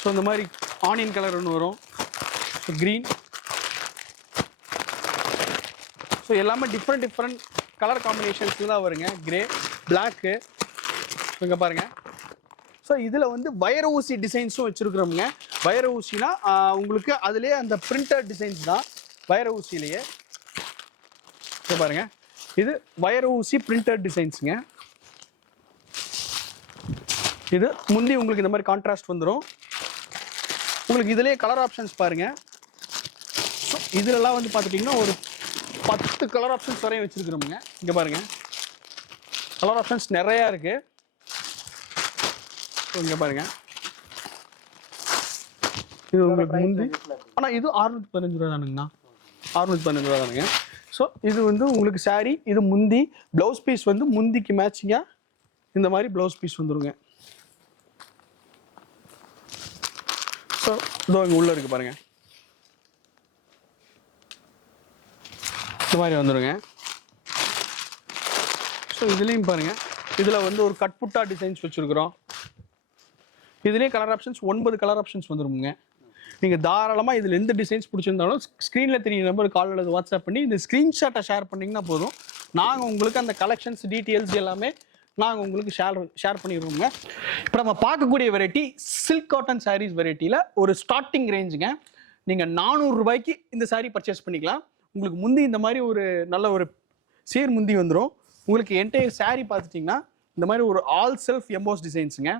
ஸோ இந்த மாதிரி ஆனியன் கலர் ஒன்று வரும், க்ரீன். ஸோ எல்லாமே டிஃப்ரெண்ட் கலர் காம்பினேஷன்ஸில் தான் வருங்க. கிரே, பிளாக்கு, இங்கே பாருங்கள். ஸோ இதில் வந்து வைர ஊசி டிசைன்ஸும் வச்சுருக்குறோமுங்க. வைர ஊசினா உங்களுக்கு அதுலேயே அந்த பிரிண்டட் டிசைன்ஸ் தான் வைர ஊசியிலேயே. இங்கே பாருங்கள், இது வைர ஊசி பிரிண்டட் டிசைன்ஸுங்க. இது முந்தி உங்களுக்கு இந்த மாதிரி கான்ட்ராஸ்ட் வந்துடும். உங்களுக்கு இதுலேயே கலர் ஆப்ஷன்ஸ் பாருங்கள். ஸோ இதிலெல்லாம் வந்து பார்த்துட்டிங்கன்னா ஒரு 10 கலர் ஆப்ஷன்ஸ் வரையும் வச்சுருக்குறோமுங்க. இங்கே பாருங்கள், கலர் ஆப்ஷன்ஸ் நிறையா இருக்குது. இங்கே பாருங்கள், இது உங்களுக்கு முந்தி, ஆனால் இது 615 ரூபா தானுங்கண்ணா, 615 ரூபா தானுங்க. ஸோ இது வந்து உங்களுக்கு saree, இது முந்தி. ப்ளவுஸ் பீஸ் வந்து முந்திக்கு மேட்சிங்காக இந்த மாதிரி ப்ளவுஸ் பீஸ் வந்துருங்க. ஸோ இதோ இங்கே உள்ளே இருக்குது பாருங்கள், இந்த மாதிரி வந்துடுங்க. ஸோ இதுலேயும் பாருங்கள், இதில் வந்து ஒரு கட்புட்டா டிசைன்ஸ் வச்சுருக்குறோம். இதுலேயே கலர் ஆப்ஷன்ஸ் 9 கலர் ஆப்ஷன்ஸ் வந்துருங்க. நீங்கள் தாராளமாக இதில் எந்த டிசைன்ஸ் பிடிச்சிருந்தாலும் ஸ்க்ரீனில் தெரியுற நம்பர் கால் அல்லது வாட்ஸ்அப் பண்ணி இந்த ஸ்க்ரீன்ஷாட்டை ஷேர் பண்ணிங்கன்னா போதும். நாங்கள் உங்களுக்கு அந்த கலெக்ஷன்ஸ் டீட்டெயில்ஸ் எல்லாமே நாங்கள் உங்களுக்கு ஷேர் பண்ணிடுவோங்க. இப்போ நம்ம பார்க்கக்கூடிய வெரைட்டி சில்க் காட்டன் சாரீஸ் வெரைட்டியில் ஒரு ஸ்டார்டிங் ரேஞ்சுங்க. நீங்கள் 400 ரூபாய்க்கு இந்த சாரீ பர்ச்சேஸ் பண்ணிக்கலாம். உங்களுக்கு முந்தி இந்த மாதிரி ஒரு நல்ல ஒரு சீர் முந்தி வந்துடும். உங்களுக்கு என்டையர் saree பார்த்துட்டிங்கன்னா இந்த மாதிரி ஒரு ஆல் செல்ஃப் எம்போஸ் டிசைன்ஸுங்க.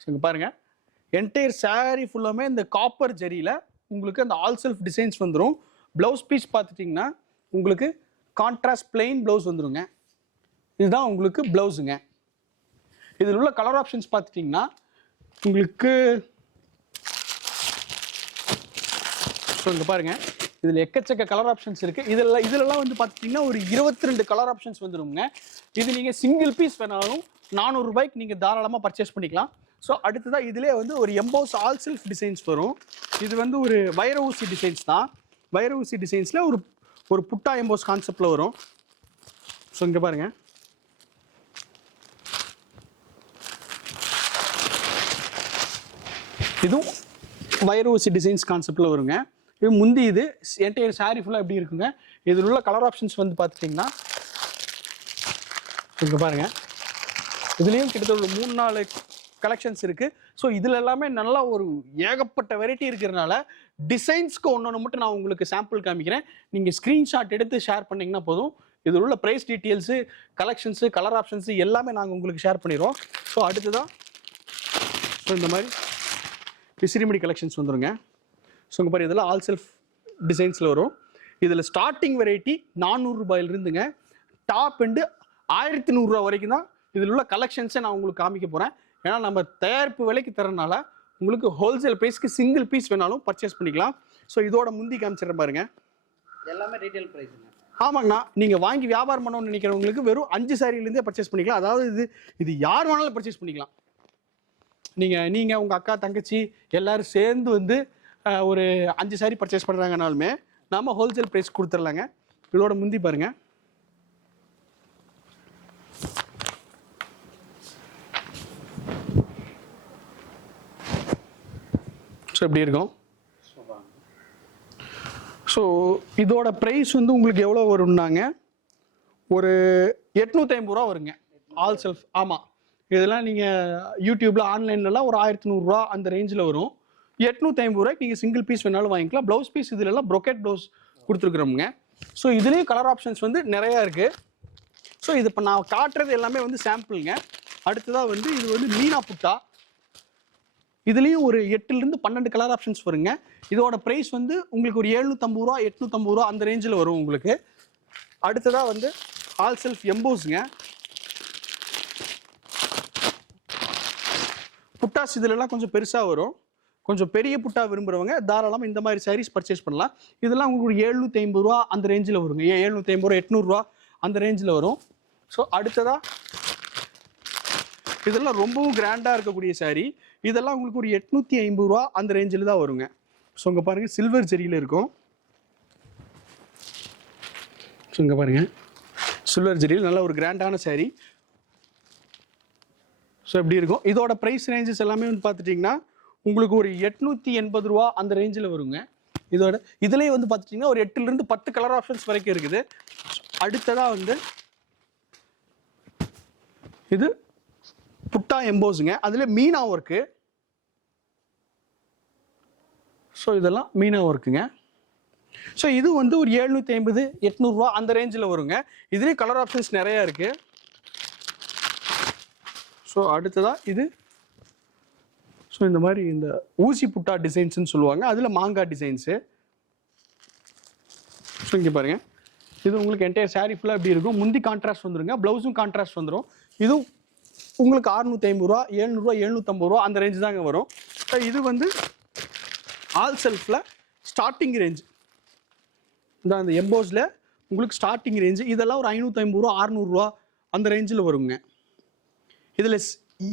ஸோ இங்கே பாருங்கள், என்டையர் saree ஃபுல்லாமே இந்த காப்பர் ஜரியில் உங்களுக்கு அந்த ஆல் செல்ஃப் டிசைன்ஸ் வந்துடும். ப்ளவுஸ் பீஸ் பார்த்துட்டிங்கன்னா உங்களுக்கு கான்ட்ராஸ்ட் பிளெயின் ப்ளவுஸ் வந்துடுங்க. இதுதான் உங்களுக்கு ப்ளவுஸுங்க. இதில் உள்ள கலர் ஆப்ஷன்ஸ் பார்த்துட்டிங்கன்னா உங்களுக்கு ஸோ இங்கே பாருங்கள், இதில் எக்கச்சக்க கலர் ஆப்ஷன்ஸ் இருக்குது. இதிலெல்லாம் வந்து பார்த்துட்டிங்கன்னா ஒரு 22 கலர் ஆப்ஷன்ஸ் வந்துடுங்க. இது நீங்கள் சிங்கிள் பீஸ் வேணாலும் 400 ரூபாய்க்கு நீங்கள் தாராளமாக பர்ச்சேஸ் பண்ணிக்கலாம். ஸோ அடுத்ததாக இதிலே வந்து ஒரு எம்போஸ் ஆல் செல்ஃப் டிசைன்ஸ் வரும். இது வந்து ஒரு வைர ஊசி டிசைன்ஸ் தான். வைர ஊசி டிசைன்ஸில் ஒரு புட்டா எம்போஸ் கான்செப்டில் வரும். ஸோ இங்கே பாருங்கள், இதுவும் வைர ஊசி டிசைன்ஸ் கான்செப்டில் வருங்க. இது முந்தி, இது என்டையர் saree ஃபுல்லாக எப்படி இருக்குங்க. இதில் உள்ள கலர் ஆப்ஷன்ஸ் வந்து பார்த்துட்டிங்கன்னா இங்கே பாருங்கள், இதுலேயும் கிட்டத்தட்ட ஒரு 3-4 கலெக்ஷன்ஸ் இருக்குது. ஸோ இதில் எல்லாமே நல்லா ஒரு ஏகப்பட்ட வெரைட்டி இருக்கிறதுனால டிசைன்ஸ்க்கு ஒன்று மட்டும் நான் உங்களுக்கு சாம்பிள் காமிக்கிறேன். நீங்கள் ஸ்க்ரீன்ஷாட் எடுத்து ஷேர் பண்ணிங்கன்னா போதும். இதில் உள்ள price details, collections, colour options எல்லாமே நாங்கள் உங்களுக்கு ஷேர் பண்ணிடுவோம். ஸோ அடுத்ததான் ஸோ இந்த மாதிரி விசிறிமடி கலெக்ஷன்ஸ் வந்துருங்க. ஸோ இங்கே பாரு, இதெல்லாம் ஆல் செல்ஃப் டிசைன்ஸில் வரும். இதில் ஸ்டார்டிங் வெரைட்டி 400 ரூபாயிலிருந்துங்க டாப் எண்டு 1100 ரூபா வரைக்கும் தான் இதில் உள்ள கலெக்ஷன்ஸை நான் உங்களுக்கு காமிக்க போகிறேன். ஏன்னா நம்ம தயாரிப்பு விலைக்கு தரனால உங்களுக்கு ஹோல்சேல் ப்ரைஸ்க்கு சிங்கிள் பீஸ் வேணாலும் பர்ச்சேஸ் பண்ணிக்கலாம். ஸோ இதோட முந்தி காமிச்சிடுறேன் பாருங்க, எல்லாமே ரீட்டைல் ப்ரைஸுங்க. ஆமாங்கண்ணா, நீங்கள் வாங்கி வியாபாரம் பண்ணணும்னு நினைக்கிறவங்களுக்கு வெறும் 5 சாரிலேருந்தே பர்ச்சேஸ் பண்ணிக்கலாம். அதாவது இது யார் வேணாலும் பர்ச்சேஸ் பண்ணிக்கலாம். நீங்கள் உங்கள் அக்கா தங்கச்சி எல்லோரும் சேர்ந்து வந்து ஒரு 5 சாரி பர்ச்சேஸ் பண்ணுறாங்கனாலுமே நம்ம ஹோல்சேல் ப்ரைஸ் கொடுத்துடலாங்க. இதோட முந்தி பாருங்க, ஸோ எப்படி இருக்கும். ஸோ இதோட ப்ரைஸ் வந்து உங்களுக்கு எவ்வளோ வரும்னாங்க, ஒரு 850 ரூபா வருங்க ஆல் செல்ஃப். ஆமாம், இதெல்லாம் நீங்கள் யூடியூப்பில் ஆன்லைன்லலாம் ஒரு 1100 ரூபா அந்த ரேஞ்சில் வரும். 850 ரூபாய்க்கு நீங்கள் சிங்கிள் பீஸ் வேணாலும் வாங்கிக்கலாம். ப்ளவுஸ் பீஸ் இதிலெல்லாம் ப்ரொக்கெட் ப்ளவுஸ் கொடுத்துருக்குறோமுங்க. ஸோ இதுலேயும் கலர் ஆப்ஷன்ஸ் வந்து நிறையா இருக்குது. ஸோ இது இப்போ நான் காட்டுறது எல்லாமே வந்து சாம்பிளுங்க. அடுத்ததாக வந்து இது வந்து மீனா புட்டா. இதுலேயும் ஒரு 8லேருந்து 12 கலர் ஆப்ஷன்ஸ் வருங்க. இதோட ப்ரைஸ் வந்து உங்களுக்கு ஒரு 750 ரூபா 850 ரூபா அந்த ரேஞ்சில் வரும் உங்களுக்கு. அடுத்ததாக வந்து ஆல் செல்ஃப் எம்போஸுங்க. புட்டாஸ் இதிலெல்லாம் கொஞ்சம் பெருசாக வரும். கொஞ்சம் பெரிய புட்டா விரும்புகிறவங்க தாராளமாக இந்த மாதிரி சாரீஸ் பர்ச்சேஸ் பண்ணலாம். இதெல்லாம் உங்களுக்கு 750 ரூபா அந்த ரேஞ்சில் வருங்க. 750 ரூபா 800 ரூபா அந்த ரேஞ்சில் வரும். ஸோ அடுத்ததாக இதெல்லாம் ரொம்பவும் கிராண்டாக இருக்கக்கூடிய சாரீ. இதெல்லாம் உங்களுக்கு ஒரு 850 ரூபா அந்த ரேஞ்சில் தான் வருங்க. ஸோ இங்கே பாருங்கள், சில்வர் ஜெரியில் இருக்கும். ஸோ இங்கே பாருங்கள் சில்வர் ஜெரியில் நல்ல ஒரு கிராண்டான saree. ஸோ எப்படி இருக்கும் இதோட ப்ரைஸ் ரேஞ்சஸ் எல்லாமே வந்து பார்த்துட்டிங்கன்னா உங்களுக்கு ஒரு 880 ரூபா அந்த ரேஞ்சில் வருங்க. இதோட இதுலேயே வந்து பார்த்துட்டிங்கன்னா ஒரு 8லேருந்து 10 கலர் ஆப்ஷன்ஸ் வரைக்கும் இருக்குது. அடுத்ததாக வந்து இது புட்டா எம்போஸுங்க, அதில் மீனா ஒர்க்கு. ஸோ இதெல்லாம் மீனா ஒர்க்குங்க. ஸோ இது வந்து ஒரு 750 800 ரூபா அந்த ரேஞ்சில் வருங்க. இதுலேயே கலர் ஆப்ஷன்ஸ் நிறையா இருக்குது. ஸோ அடுத்ததாக இது ஸோ இந்த மாதிரி இந்த ஊசி புட்டா டிசைன்ஸ்ன்னு சொல்லுவாங்க, அதில் மாங்காய் டிசைன்ஸு. ஸோ இங்கே பாருங்கள் இது உங்களுக்கு என்டையர் saree ஃபுல்லாக எப்படி இருக்கும், முந்தி கான்ட்ராஸ்ட் வந்துருங்க, ப்ளவுஸும் கான்ட்ராஸ்ட் வந்துடும். இதுவும் உங்களுக்கு 650 ரூபா 700 ரூபா 750 ரூபா அந்த ரேஞ்சு தாங்க வரும். ஸோ இது வந்து ஆல் செல்ஃபில் ஸ்டார்டிங் ரேஞ்ச் இந்த அந்த எம்போஸில் உங்களுக்கு ஸ்டார்டிங் ரேஞ்சு இதெல்லாம் ஒரு 550 ரூபா 600 ரூபா அந்த ரேஞ்சில் வருங்க. இதில்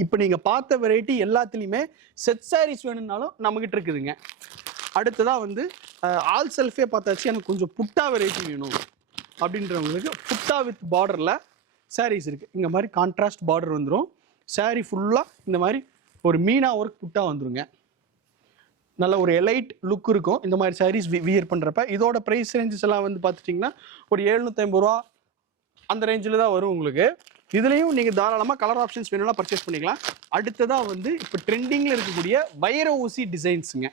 இப்போ நீங்கள் பார்த்த வெரைட்டி எல்லாத்துலேயுமே செட் சாரீஸ் வேணும்னாலும் நம்மகிட்ட இருக்குதுங்க. அடுத்ததாக வந்து ஆல் செல்ஃபே பார்த்தாச்சு எனக்கு கொஞ்சம் புட்டா வெரைட்டி வேணும் அப்படின்றவங்களுக்கு புட்டா வித் பார்டரில் சாரீஸ் இருக்குது. இங்கே மாதிரி கான்ட்ராஸ்ட் பார்டர் வந்துடும், saree ஃபுல்லாக இந்த மாதிரி ஒரு மீனா ஒர்க் புட்டா வந்துருங்க. நல்ல ஒரு எலைட் லுக் இருக்கும் இந்த மாதிரி சாரீஸ் வியர் பண்ணுறப்ப. இதோட ப்ரைஸ் ரேஞ்சஸ் எல்லாம் வந்து பார்த்துட்டிங்கன்னா ஒரு 750 ரூபா அந்த ரேஞ்சில் தான் வரும் உங்களுக்கு. இதுலேயும் நீங்கள் தாராளமாக கலர் ஆப்ஷன்ஸ் வேணும்னா பர்ச்சேஸ் பண்ணிக்கலாம். அடுத்ததாக வந்து இப்போ ட்ரெண்டிங்கில் இருக்கக்கூடிய வைர ஊசி டிசைன்ஸுங்க.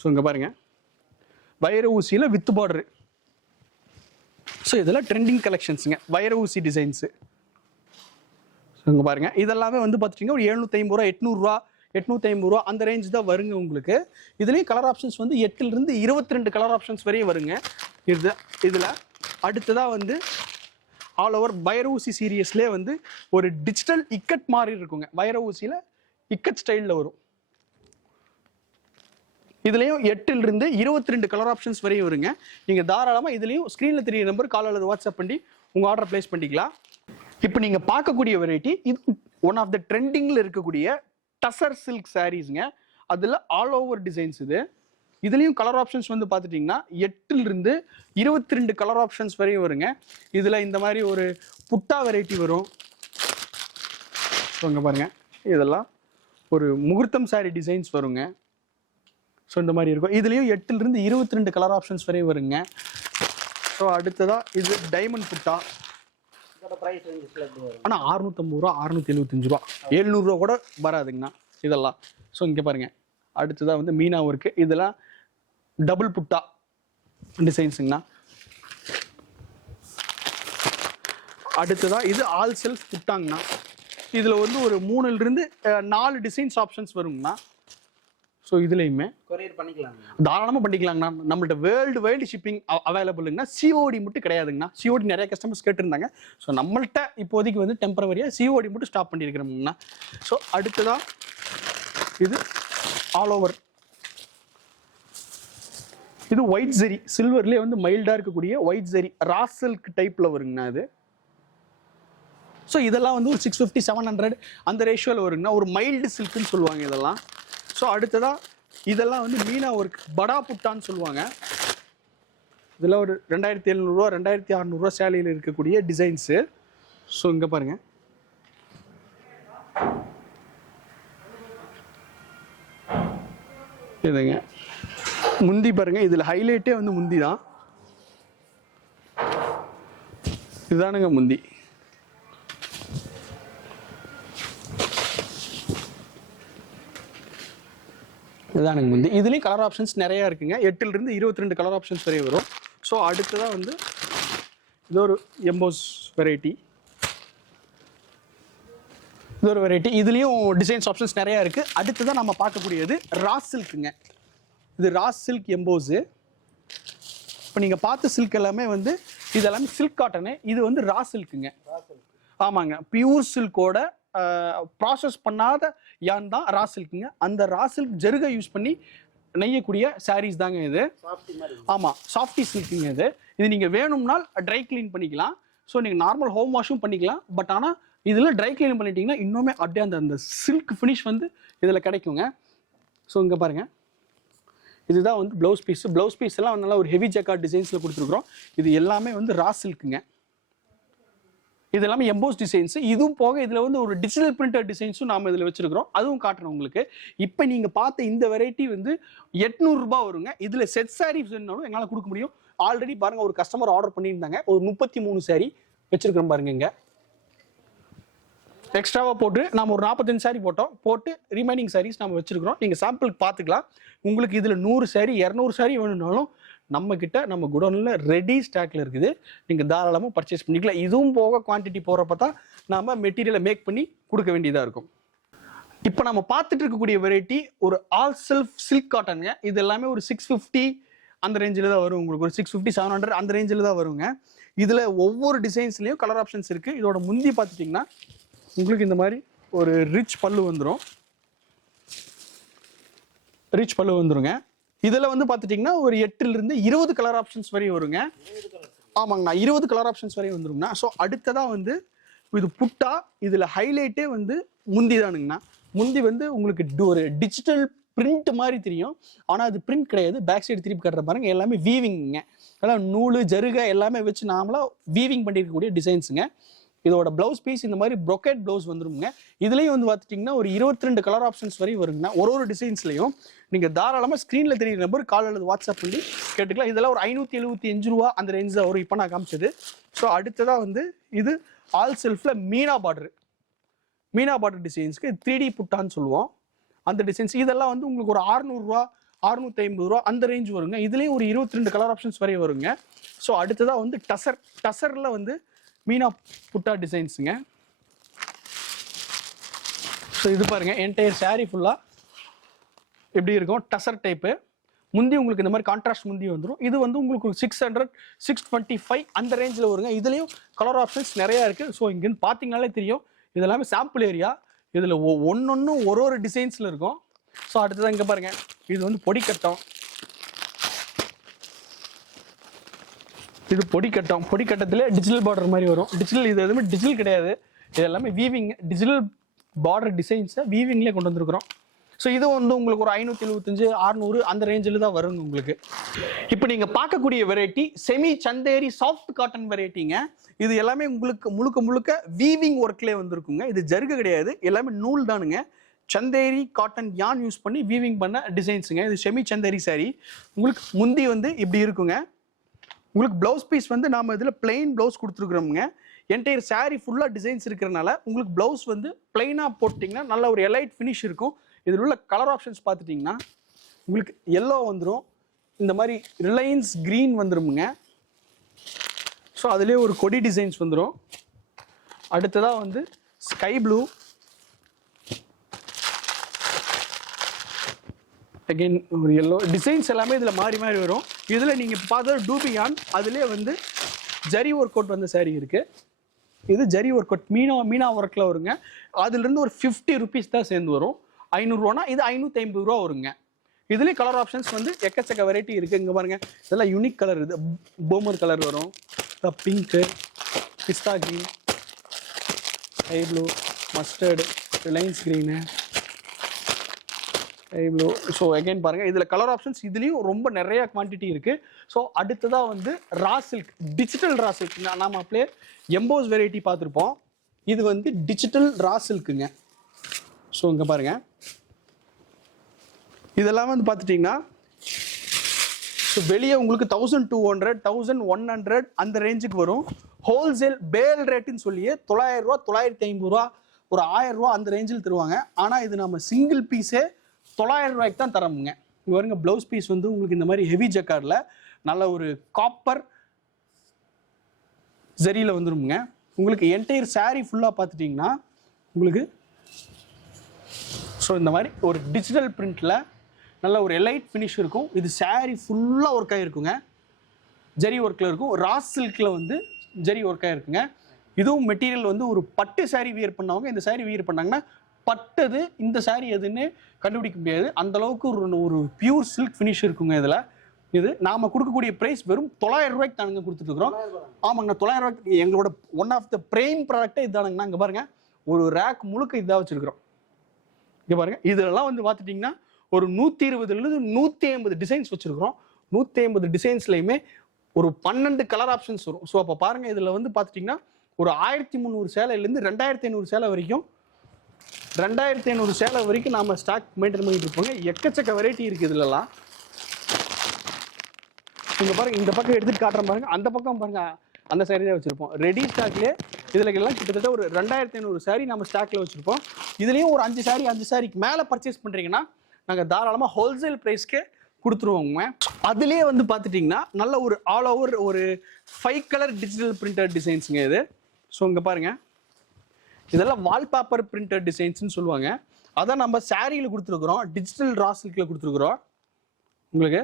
ஸோ இங்கே பாருங்கள் வைர ஊசியில் வித் பார்டரு. ஸோ இதெல்லாம் ட்ரெண்டிங் கலெக்ஷன்ஸுங்க வைர ஊசி டிசைன்ஸு. ஸோ இங்கே பாருங்கள் இதெல்லாமே வந்து பார்த்துட்டிங்கன்னா ஒரு 750 ரூபா 800 ரூபா 850 ரூபா அந்த ரேஞ்ச் தான் வருங்க உங்களுக்கு. இதுலேயும் கலர் ஆப்ஷன்ஸ் வந்து 8லேருந்து 22 கலர் ஆப்ஷன்ஸ் வரையும் வருங்க. இதில் அடுத்ததாக வந்து ஆல் ஓவர் வைர ஊசி சீரியஸ்லேயே வந்து ஒரு டிஜிட்டல் இக்கட் மாதிரி இருக்குங்க. வைர ஊசியில் இக்கட் ஸ்டைலில் வரும். இதுலேயும் 8லேருந்து 22 கலர் ஆப்ஷன்ஸ் வரையும் வருங்க. நீங்கள் தாராளமாக இதுலேயும் ஸ்க்ரீனில் தெரிய நம்பர் கால் அல்லது வாட்ஸ்அப் பண்ணி உங்கள் ஆர்டர் ப்ளேஸ் பண்ணிக்கலாம். இப்போ நீங்கள் பார்க்கக்கூடிய வெரைட்டி இது ஒன் ஆஃப் த ட்ரெண்டிங்கில் இருக்கக்கூடிய டசர் சில்க் சாரீஸுங்க. அதில் ஆல் ஓவர் டிசைன்ஸ் இது. இதுலேயும் கலர் ஆப்ஷன்ஸ் வந்து பார்த்துட்டிங்கன்னா 8லேருந்து 22 கலர் ஆப்ஷன்ஸ் வரையும் வருங்க. இதில் இந்த மாதிரி ஒரு புட்டா வெரைட்டி வரும். ஸோ இங்கே பாருங்கள் இதெல்லாம் ஒரு முகூர்த்தம் saree டிசைன்ஸ் வருங்க. ஸோ இந்த மாதிரி இருக்கும். இதுலேயும் 8லேருந்து 22 கலர் ஆப்ஷன்ஸ் வரையும் வருங்க. ஸோ அடுத்ததாக இது டைமண்ட் புட்டா. ஆனால் 650 ரூபா 675 ரூபா 700 ரூபா கூட வராதுங்கண்ணா இதெல்லாம். ஸோ இங்கே பாருங்கள் அடுத்ததாக வந்து மீனா ஒர்க்கு. இதெல்லாம் டபுள் புட்டா டிசைன்ஸுங்கண்ணா. அடுத்ததாக இது ஆல் செல்ஃப் புட்டாங்கண்ணா. இதில் வந்து ஒரு 3லேருந்து 4 டிசைன்ஸ் ஆப்ஷன்ஸ் வருங்கண்ணா. ஸோ இதுலேயுமே கொரியர் பண்ணிக்கலாம், தாராளமாக பண்ணிக்கலாங்கண்ணா. நம்மள்ட்ட வேர்ல்டு வைடு ஷிப்பிங் அவைலபிளுங்கண்ணா. சிஓடி மட்டும் கிடையாதுங்கண்ணா. சிஓடி நிறைய கஸ்டமர்ஸ் கேட்டிருந்தாங்க. ஸோ நம்மள்ட்ட இப்போதைக்கு வந்து டெம்பரவரியாக சிஓடி மட்டும் ஸ்டாப் பண்ணியிருக்கிறோம்ங்கண்ணா. ஸோ அடுத்ததாக இது ஆல் ஓவர் இது ஒயிட் ஜெரி சில்வர்லேயே வந்து மைல்டாக இருக்கக்கூடிய ஒயிட் ஜெரி ரா சில்க் டைப்பில் வருங்கண்ணா இது. ஸோ இதெல்லாம் வந்து ஒரு 650 700 அந்த ரேஷியோவில் வருங்கண்ணா. ஒரு மைல்டு சில்க்குன்னு சொல்லுவாங்க இதெல்லாம். ஸோ அடுத்ததாக இதெல்லாம் வந்து மீனா ஒர்க் படா புட்டான்னு சொல்லுவாங்க. இதில் ஒரு 2700 ரூபா 2600 ரூபா சேலையில் இருக்கக்கூடிய டிசைன்ஸு. ஸோ இங்கே பாருங்கள் இதுங்க முந்தி பாருங்கள். இதில் ஹைலைட்டே வந்து முந்தி தான். இதுதானுங்க முந்தி. இதுதானுங்க முந்தி. இதுலேயும் கலர் ஆப்ஷன்ஸ் நிறையா இருக்குங்க. 8லேருந்து 22 கலர் ஆப்ஷன்ஸ் வரையும் வரும். ஸோ அடுத்ததாக வந்து இது ஒரு எம்போஸ் வெரைட்டி. இது ஒரு வெரைட்டி. இதுலேயும் டிசைன்ஸ் ஆப்ஷன்ஸ் நிறையா இருக்குது. அடுத்ததாக நம்ம பார்க்கக்கூடியது ரா சில்க்குங்க. இது ரா சில்க் எம்போஸு. இப்போ நீங்கள் பார்த்த சில்க் எல்லாமே வந்து இது எல்லாமே சில்க் காட்டனு. இது வந்து ரா சில்க்குங்க. ஆமாங்க, பியூர் சில்கோட ப்ராசஸ் பண்ணாத யான் தான் ரா சில்க்குங்க. அந்த ரா சில்க் ஜெருகை யூஸ் பண்ணி நெய்யக்கூடிய சாரீஸ் தாங்க இது. ஆமாம், சாஃப்டி சில்க்குங்க இது. இது நீங்கள் வேணும்னால் ட்ரை க்ளீன் பண்ணிக்கலாம். ஸோ நீங்கள் நார்மல் ஹோம் வாஷும் பண்ணிக்கலாம். பட் ஆனால் இதில் ட்ரை க்ளீன் பண்ணிட்டீங்கன்னா இன்னுமே அப்படியே அந்த சில்க் ஃபினிஷ் வந்து இதில் கிடைக்குங்க. ஸோ இங்கே பாருங்கள் இதுதான் வந்து ப்ளவுஸ் பீஸ். ப்ளவுஸ் பீஸ் எல்லாம் நல்லா ஒரு ஹெவி ஜக்கார்ட் டிசைன்ஸ்ல கொடுத்துருக்கோம். இது எல்லாமே வந்து ரா சில்க்குங்க. இது எல்லாமே எம்போஸ் டிசைன்ஸ். இதுவும் போக இதுல வந்து ஒரு டிஜிட்டல் பிரிண்டட் டிசைன்ஸும் நாம இதுல வச்சிருக்கிறோம். அதுவும் காட்டுறோம் உங்களுக்கு. இப்போ நீங்க பார்த்த இந்த வெரைட்டி வந்து 800 ரூபாய் வருங்க. இதுல செட் சாரீஸ் வேணும்னாலும் எங்களால கொடுக்க முடியும். ஆல்ரெடி பாருங்க ஒரு கஸ்டமர் ஆர்டர் பண்ணியிருந்தாங்க. ஒரு 33 சாரி வச்சிருக்கிறோம் பாருங்க. இங்க எக்ஸ்ட்ராவா போட்டு நாம ஒரு 45 சாரி போட்டு ரிமைனிங் சாரீஸ் நம்ம வச்சிருக்கிறோம். நீங்க சாம்பிளுக்கு பார்த்துக்கலாம். உங்களுக்கு இதுல 100 சாரி 200 சாரி வேணும்னாலும் நம்ம கிட்ட நம்ம குடோன்ல ரெடி ஸ்டாக்ல இருக்குது. நீங்க தாராளமா பர்ச்சேஸ் பண்ணிக்கலாம். இதுவும் போக குவான்டிட்டி போறப்ப தான் நாம மெட்டீரியலை மேக் பண்ணி கொடுக்க வேண்டியதா இருக்கும். இப்போ நம்ம பார்த்துட்டு இருக்கக்கூடிய வெரைட்டி ஒரு ஆல் செல்ஃப் சில்க் காட்டனுங்க. இது எல்லாமே ஒரு 650 அந்த ரேஞ்சில் தான் வரும். உங்களுக்கு ஒரு 650 700 அந்த ரேஞ்சில் தான் வருங்க. இதுல ஒவ்வொரு டிசைன்ஸ்லயும் கலர் ஆப்ஷன்ஸ் இருக்கு. இதோட முந்தி பார்த்துட்டீங்கன்னா உங்களுக்கு இந்த மாதிரி ஒரு ரிச் பல்லு வந்துடும். ரிச் பல்லு வந்துருங்க. இதுல வந்து பார்த்துட்டீங்கன்னா ஒரு 8 இருந்து 20 கலர் ஆப்ஷன்ஸ் வரையும் வருங்க. ஆமாங்கண்ணா, 20 கலர் ஆப்ஷன்ஸ் வரையும் வந்துருங்கண்ணா. ஸோ அடுத்ததா வந்து இது புட்டா. இதுல ஹைலைட்டே வந்து முந்தி தானுங்கண்ணா. முந்தி வந்து உங்களுக்கு ஒரு டிஜிட்டல் பிரிண்ட் மாதிரி தெரியும். ஆனா அது பிரிண்ட் கிடையாது. பேக் சைடு திருப்பி கட்டுற பாருங்க. எல்லாமே வீவிங்க. அதான் நூல் ஜருகை எல்லாமே வச்சு நாமளா வீவிங் பண்ணிருக்கக்கூடிய டிசைன்ஸுங்க. இதோட பிளவுஸ் பீஸ் இந்த மாதிரி ப்ரொக்கேட் பிளவுஸ் வந்துருங்க. இதுலயும் வந்து பார்த்துட்டீங்கன்னா ஒரு 22 கலர் ஆப்ஷன்ஸ் வரையும் வருங்கண்ணா. ஒரு டிசைன்ஸ்லையும் நீங்க தாராளமா ஸ்கிரீன்ல தெரியுற நம்பர் கால் அல்லது வாட்ஸ்அப் பண்ணி கேட்டுக்கலாம். இதெல்லாம் ஒரு 575 ரூபா அந்த ரேஞ்ச் தான் வரும். இப்போ நான் காமிச்சது. ஸோ அடுத்ததா வந்து இது ஆல் செல்ஃப்ல மீனா பார்டர் டிசைன்ஸ்க்கு 3D புட்டான்னு சொல்லுவோம். அந்த டிசைன்ஸ் இதெல்லாம் வந்து உங்களுக்கு ஒரு 600 ரூபா 650 ரூபா அந்த ரேஞ்ச் வருங்க. இதுலயும் ஒரு 22 கலர் ஆப்ஷன்ஸ் வரையும் வருங்க. ஸோ அடுத்ததா வந்து டசர்ல வந்து மீனா புட்டா டிசைன்ஸுங்க. ஸோ இது பாருங்க என்டையர் சாரி ஃபுல்லா எப்படி இருக்கும் டசர் டைப்பு. முந்தி உங்களுக்கு இந்த மாதிரி கான்ட்ராஸ்ட் முந்தி வந்துடும். இது வந்து உங்களுக்கு 600 625 அந்த ரேஞ்சில் வருங்க. இதுலேயும் கலர் ஆப்ஷன்ஸ் நிறையா இருக்குது. ஸோ இங்கேருந்து பார்த்தீங்கனாலே தெரியும் இது எல்லாமே சாம்பிள் ஏரியா. இதில் ஒன்னொன்னும் ஒரு டிசைன்ஸில் இருக்கும். ஸோ அடுத்ததான் இங்கே பாருங்க இது வந்து பொடிக்கட்டம். இது பொடிக்கட்டத்திலே டிஜிட்டல் பார்டர் மாதிரி வரும். டிஜிட்டல் இது எதுவுமே டிஜிட்டல் கிடையாது. இது எல்லாமே வீவிங் டிஜிட்டல் பார்டர் டிசைன்ஸை வீவிங்லேயே கொண்டு வந்துருக்குறோம். ஸோ இது வந்து உங்களுக்கு ஒரு 575 600 அந்த ரேஞ்சில் தான் வருங்க உங்களுக்கு. இப்போ நீங்க பார்க்கக்கூடிய variety semi Chanderi soft cotton வெரைட்டிங்க. இது எல்லாமே உங்களுக்கு முழுக்க வீவிங் ஒர்க்லேயே வந்துருக்குங்க. இது ஜருகு கிடையாது, எல்லாமே நூல் தானுங்க. சந்தேரி காட்டன் யான் யூஸ் பண்ணி வீவிங் பண்ண டிசைன்ஸுங்க. இது செமி சந்தேரி சாரி. உங்களுக்கு முந்தி வந்து இப்படி இருக்குங்க. உங்களுக்கு பிளவுஸ் பீஸ் வந்து நாம இதில் பிளெயின் பிளவுஸ் கொடுத்துருக்குறோமுங்க. என்டையர் சாரி ஃபுல்லாக டிசைன்ஸ் இருக்கிறனால உங்களுக்கு பிளவுஸ் வந்து பிளெயினாக போட்டிங்கன்னா நல்ல ஒரு எலைட் ஃபினிஷ் இருக்கும். இதில் உள்ள கலர் ஆப்ஷன்ஸ் பார்த்துட்டிங்கன்னா உங்களுக்கு எல்லோ வந்துடும். இந்த மாதிரி ரிலையன்ஸ் க்ரீன் வந்துருமுங்க. ஸோ அதுலேயே ஒரு கொடி டிசைன்ஸ் வந்துடும். அடுத்ததாக வந்து ஸ்கை ப்ளூ, அகெயின் ஒரு எல்லோ டிசைன்ஸ் எல்லாமே இதில் மாறி வரும். இதில் நீங்கள் பார்த்தா டூபியான் அதுலேயே வந்து ஜரி ஒர்க் அவுட் வந்த சாரீ இருக்குது. இது ஜரி ஒர்க் அவுட் மீனா ஒர்க்கில் வருங்க. அதுலேருந்து ஒரு 50 ருபீஸ் தான் சேர்ந்து வரும். 500 ரூபானா இது 550 ரூபா வருங்க. இதுலேயே கலர் ஆப்ஷன்ஸ் வந்து எக்கச்சக்க வெரைட்டி இருக்குது. இங்கே பாருங்க இதெல்லாம் யூனிக் கலர். இது போமர் கலர் வரும், pink, pista green, sky blue, mustard, reliance green, sky blue. So again பாருங்கள் இதில் கலர் ஆப்ஷன்ஸ் இதுலேயும் ரொம்ப நிறைய குவான்டிட்டி இருக்குது. ஸோ அடுத்ததாக வந்து raw silk, digital raw silk. நாம் அப்படியே எம்போஸ் வெரைட்டி பார்த்துருப்போம். இது வந்து டிஜிட்டல் ரா சில்க்குங்க. ஸோ இங்கே பாருங்கள் இதெல்லாம் வந்து பார்த்துட்டிங்கன்னா ஸோ வெளியே உங்களுக்கு 1200 1100 அந்த ரேஞ்சுக்கு வரும். ஹோல்சேல் பேல் ரேட்டுன்னு சொல்லியே 900 ரூபா 950 ரூபா ஒரு 1000 ரூபா அந்த ரேஞ்சில் தருவாங்க. ஆனால் இது நம்ம சிங்கிள் பீஸே 900 ரூபாய்க்கு தான் தரோமுங்க. இங்கே வருங்க ப்ளவுஸ் பீஸ் வந்து உங்களுக்கு இந்த மாதிரி ஹெவி ஜக்கார்டில் நல்ல ஒரு காப்பர் ஜரியில் வந்துருமுங்க. உங்களுக்கு என்டையர் சாரீ ஃபுல்லாக பார்த்துட்டிங்கன்னா உங்களுக்கு ஸோ இந்த மாதிரி ஒரு டிஜிட்டல் பிரிண்டில் நல்ல ஒரு எலைட் ஃபினிஷ் இருக்கும். இது சாரீ ஃபுல்லாக ஒர்க் ஆகிருக்குங்க. ஜரி ஒர்க்கில் இருக்கும். ரா சில்கில் வந்து ஜரி ஒர்க் ஆகிருக்குங்க. இதுவும் மெட்டீரியல் வந்து ஒரு பட்டு சாரீ வியர் பண்ணவங்க இந்த சாரீ வியர் பண்ணாங்கன்னா பட்டது இந்த சாரீ எதுன்னு கண்டுபிடிக்க முடியாது. அந்தளவுக்கு ஒரு பியூர் சில்க் ஃபினிஷ் இருக்குங்க. இதில் இது நாம் கொடுக்கக்கூடிய ப்ரைஸ் வெறும் 900 ரூபாய்க்கு தானுங்க கொடுத்துட்ருக்குறோம். ஆமாங்கண்ணா 900 ரூபாய்க்கு எங்களோட ஒன் ஆஃப் த பிரைம் ப்ராடக்டே இதுதானுங்கண்ணா. இங்கே பாருங்கள் ஒரு ரேக் முழுக்க இதாக வச்சுருக்குறோம். இங்கே பாருங்கள் இதெல்லாம் வந்து பார்த்துட்டிங்கன்னா ஒரு 120 150 டிசைன்ஸ் வச்சிருக்கிறோம். 150 டிசைன்ஸ்லையுமே ஒரு 12 கலர் ஆப்ஷன்ஸ் வரும். ஸோ அப்போ பாருங்க, இதில் வந்து பார்த்துட்டிங்கன்னா ஒரு 1300 சேலையிலேருந்து 2500 சேலை வரைக்கும் 2500 சேலை வரைக்கும் நாம ஸ்டாக் மெயின்டைன் பண்ணிட்டு இருப்போங்க. எக்கச்சக்க வெரைட்டி இருக்கு இதுலலாம். நீங்க பாருங்க, இந்த பக்கம் எடுத்துட்டு காட்டுற பாருங்க, அந்த பக்கம் பாருங்க, அந்த சாரி தான் வச்சிருப்போம் ரெடி ஸ்டாக்லேயே. இதுல எல்லாம் கிட்டத்தட்ட ஒரு 2500 சாரி நம்ம ஸ்டாக்ல வச்சிருப்போம். இதுலயும் ஒரு 5 சாரிக்கு மேல பர்ச்சேஸ் பண்றீங்கன்னா நாங்க தாராளமா ஹோல்சேல் பிரைஸ்க்கு கொடுத்துருவோங்க. அதுலயே வந்து பார்த்துட்டிங்கன்னா நல்ல ஒரு ஆல் ஓவர் ஒரு 5 கலர் டிஜிட்டல் பிரிண்டட் டிசைன்ஸுங்க இது. ஸோ இங்கே பாருங்க, இதெல்லாம் வால்பேப்பர் பிரிண்டட் டிசைன்ஸ்னு சொல்லுவாங்க. அதான் நம்ம சாரியில் கொடுத்துருக்குறோம், டிஜிட்டல் ரா சில்கில் கொடுத்துருக்குறோம் உங்களுக்கு.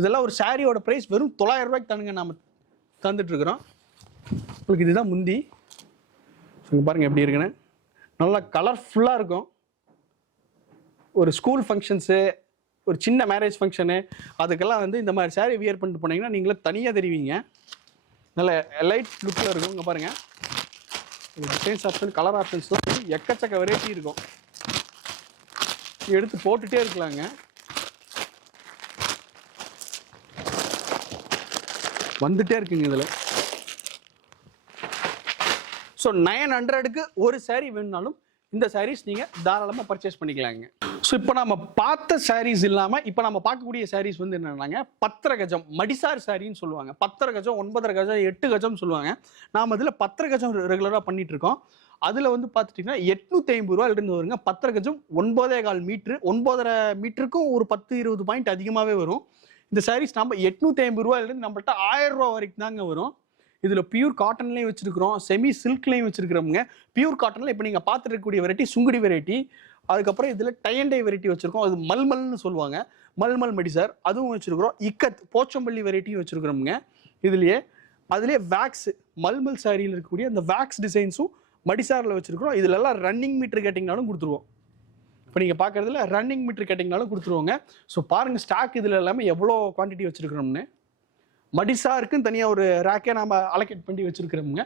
இதெல்லாம் ஒரு சாரியோட ப்ரைஸ் வெறும் 900 ரூபாய்க்கு தானுங்க நம்ம தந்துட்டு இருக்கிறோம் உங்களுக்கு. இதுதான் முந்தி. பாருங்க எப்படி இருக்குன்னு, நல்லா கலர்ஃபுல்லாக இருக்கும். ஒரு ஸ்கூல் ஃபங்க்ஷன்ஸு, ஒரு சின்ன மேரேஜ் ஃபங்க்ஷனு, அதுக்கெல்லாம் வந்து இந்த மாதிரி சாரி வியர் பண்ணிட்டு போனீங்கன்னா நீங்களே தனியாக தெரிவிங்க. நல்ல லைட் லுக்கில் இருக்கும். இங்கே பாருங்கள், டிசைன்ஸ் ஆப்ஷன், கலர் ஆப்ஷன்ஸ் எக்கச்சக்க வெரைட்டி இருக்கும். எடுத்து போட்டுகிட்டே இருக்கலாங்க. வந்துட்டே இருக்குங்க இதில். ஸோ 900க்கு ஒரு சாரீ வேணுனாலும் இந்த சாரீஸ் நீங்கள் தாராளமாக பர்ச்சேஸ் பண்ணிக்கலாங்க. ஸோ இப்போ நம்ம பார்த்த சாரீஸ் இல்லாமல் இப்போ நம்ம பார்க்கக்கூடிய சாரீஸ் வந்து என்னென்னாங்க, 10 கஜம் மடிசார் சாரின்னு சொல்லுவாங்க. 10 கஜம், 9 கஜம், 8 கஜம் சொல்லுவாங்க. நாம் அதில் 10 கஜம் ரெகுலராக பண்ணிட்டு இருக்கோம். அதில் வந்து பார்த்துட்டிங்கன்னா 850 ரூபாயிலிருந்து வருங்க. 10 கஜம் 9.25 மீட்ரு, 9.5 மீட்டருக்கும் ஒரு 10-20 பாயிண்ட் அதிகமாகவே வரும். இந்த சாரீஸ் நம்ம 850 ரூபாயிலிருந்து நம்மள்ட்ட 1000 ரூபா வரைக்கும் தாங்க வரும். இதில் பியூர் காட்டன்லேயும் வச்சிருக்கிறோம், செமி சில்க்லேயும் வச்சிருக்கிறோமுங்க. பியூர் காட்டனில் இப்போ நீங்கள் பார்த்துட்டு இருக்கக்கூடிய வெரைட்டி சுங்குடி வெரைட்டி. அதுக்கப்புறம் இதில் டை அண்ட் டை வெரைட்டி வச்சிருக்கோம், அது மல்மல்னு சொல்லுவாங்க, மல்மல் மடிசார் அதுவும் வச்சிருக்கிறோம். இக்கத் போச்சம்பள்ளி வெரைட்டியும் வச்சிருக்கிறோமுங்க இதுலேயே. அதுலேயே வேக்ஸ் மல்மல் சாரியில் இருக்கக்கூடிய அந்த வேக்ஸ் டிசைன்ஸும் மடிசாரில் வச்சிருக்கிறோம். இதுலலாம் ரன்னிங் மீட்டர் கேட்டிங்கனாலும் கொடுத்துருவோம். இப்போ நீங்கள் பார்க்குறதுல ரன்னிங் மீட்டர் கேட்டிங்கனாலும் கொடுத்துருவோங்க. ஸோ பாருங்கள் ஸ்டாக் இதில் எல்லாமே எவ்வளோ குவான்டிட்டி வச்சுருக்கிறோம்னு. மடிசாருக்குன்னு தனியாக ஒரு ரேக்கே நம்ம அலோகேட் பண்ணி வச்சுருக்கிறோமுங்க.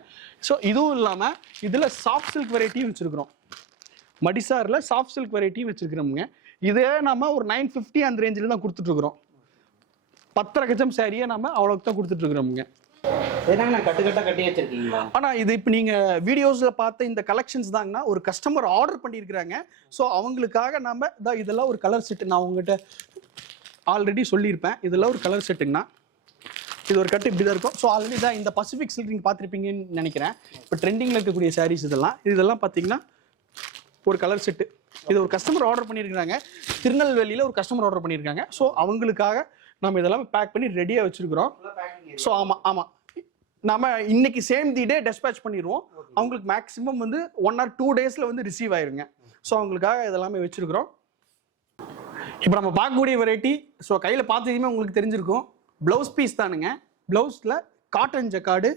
ஸோ இதுவும் இல்லாமல் இதில் சாஃப்ட் சில்க் வெரைட்டியும் வச்சுருக்கிறோம். மடிசாரில் சாஃப்ட் சில்க் வெரைட்டியும் வச்சுருக்கிறோமுங்க. இதே நம்ம ஒரு 950 அந்த ரேஞ்சில் தான் கொடுத்துட்ருக்குறோம். 10 கஜம் சாரியை நம்ம அவ்வளோக்கு தான் கொடுத்துட்ருக்குறோமுங்க. கட்டுக்கட்டா கட்டி வச்சிருக்கீங்களா? ஆனா இது இப்போ நீங்க வீடியோஸ்ல பார்த்த இந்த கலெக்ஷன்ஸ் தாங்கன்னா ஒரு கஸ்டமர் ஆர்டர் பண்ணியிருக்கிறாங்க. ஸோ அவங்களுக்காக நாம இதெல்லாம் ஒரு கலர் செட்டு நான் உங்ககிட்ட ஆல்ரெடி சொல்லியிருப்பேன். இதெல்லாம் ஒரு கலர் செட்டுங்கண்ணா. இது ஒரு கட்டு இப்படி தான் இருக்கும். ஸோ ஆல்ரெடி தான் இந்த பசிபிக் சில்க் நீங்கள் பார்த்துருப்பீங்கன்னு நினைக்கிறேன். இப்போ ட்ரெண்டிங்கில் இருக்கக்கூடிய சாரீஸ் இதெல்லாம் பார்த்தீங்கன்னா ஒரு கலர் செட்டு. இது ஒரு கஸ்டமர் ஆர்டர் பண்ணியிருக்கிறாங்க, திருநெல்வேலியில் ஒரு கஸ்டமர் ஆர்டர் பண்ணியிருக்காங்க. ஸோ அவங்களுக்காக நம்ம இதெல்லாம் பேக் பண்ணி ரெடியாக வச்சுருக்கிறோம். ஸோ ஆமாம் நம்ம இன்னைக்கு சேம் தி டே டெஸ்பேச் பண்ணிடுவோம். அவங்களுக்கு மேக்ஸிமம் வந்து 1 or 2 டேஸில் வந்து ரிசீவ் ஆயிருங்க. ஸோ அவங்களுக்காக இதெல்லாமே வச்சுருக்கிறோம். இப்போ நம்ம பார்க்கக்கூடிய வெரைட்டி, ஸோ கையில் பார்த்ததுமே உங்களுக்கு தெரிஞ்சிருக்கும், ப்ளவுஸ் பீஸ் தானுங்க. ப்ளவுஸில் காட்டன் ஜக்கார்டு,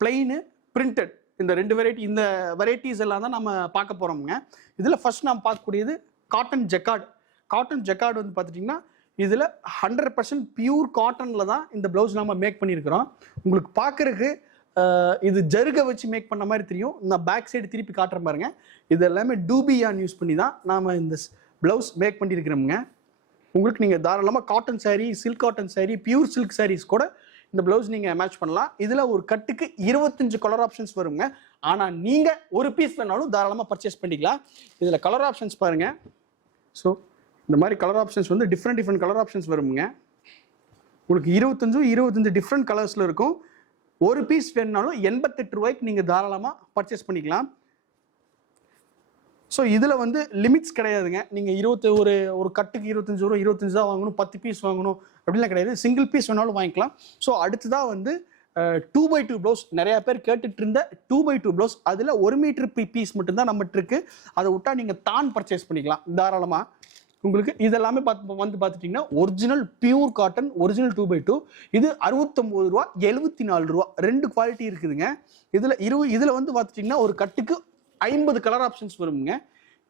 பிளெயின், பிரிண்டட், இந்த 2 வெரைட்டி, இந்த வெரைட்டிஸ் எல்லாம் தான் நம்ம பார்க்க போகிறோமுங்க. இதில் ஃபர்ஸ்ட் நம்ம பார்க்கக்கூடியது காட்டன் ஜக்கார்டு. காட்டன் ஜக்கார்டு வந்து பார்த்துட்டிங்கன்னா இதில் 100% பியூர் காட்டனில் தான் இந்த ப்ளவுஸ் நம்ம மேக் பண்ணியிருக்கிறோம். உங்களுக்கு பார்க்குறதுக்கு இது ஜருகை வச்சு மேக் பண்ண மாதிரி தெரியும். நான் பேக் சைடு திருப்பி காட்டுற பாருங்க. இது எல்லாமே டூபியான் யூஸ் பண்ணி தான் நாம் இந்த ப்ளவுஸ் மேக் பண்ணியிருக்கிறோமுங்க. உங்களுக்கு நீங்கள் தாராளமாக cotton sari, silk cotton sari, pure silk saris கூட இந்த ப்ளவுஸ் நீங்கள் மேட்ச் பண்ணலாம். இதில் ஒரு கட்டுக்கு 25 கலர் ஆப்ஷன்ஸ் வருங்க. ஆனால் நீங்கள் ஒரு பீஸ் வேணாலும் தாராளமாக பர்ச்சேஸ் பண்ணிக்கலாம். இதில் கலர் ஆப்ஷன்ஸ் பாருங்கள். ஸோ இந்த மாதிரி கலர் ஆப்ஷன்ஸ் வந்து டிஃப்ரெண்ட் கலர் ஆப்ஷன்ஸ் வருங்க. உங்களுக்கு 25 டிஃப்ரெண்ட் கலர்ஸில் இருக்கும். ஒரு பீஸ் வேணுனாலும் 88 ரூபாய்க்கு நீங்கள் தாராளமாக பர்ச்சேஸ் பண்ணிக்கலாம். ஸோ இதில் வந்து லிமிட்ஸ் கிடையாதுங்க. நீங்கள் ஒரு கட்டுக்கு 25 ரூபா, 25 தான் வாங்கணும், 10 பீஸ் வாங்கணும் அப்படிலாம் கிடையாது. சிங்கிள் பீஸ் வேணாலும் வாங்கிக்கலாம். ஸோ அடுத்ததாக வந்து 2x2 ப்ளவுஸ் நிறைய பேர் கேட்டுட்டு இருந்த 2x2 ப்ளவுஸ். அதில் 1 மீட்டர் பீஸ் மட்டும்தான் நம்மகிட்ட இருக்கு. அதை விட்டா நீங்கள் தான் பர்ச்சேஸ் பண்ணிக்கலாம் தாராளமாக. உங்களுக்கு இதெல்லாமே வந்து பார்த்துட்டிங்கன்னா original pure cotton, original 2x2. இது 69 ரூபா, 74 ரூபா, 2 குவாலிட்டி இருக்குதுங்க. இதில் வந்து பார்த்துட்டிங்கன்னா ஒரு கட்டுக்கு 50 கலர் ஆப்ஷன்ஸ் வருங்க.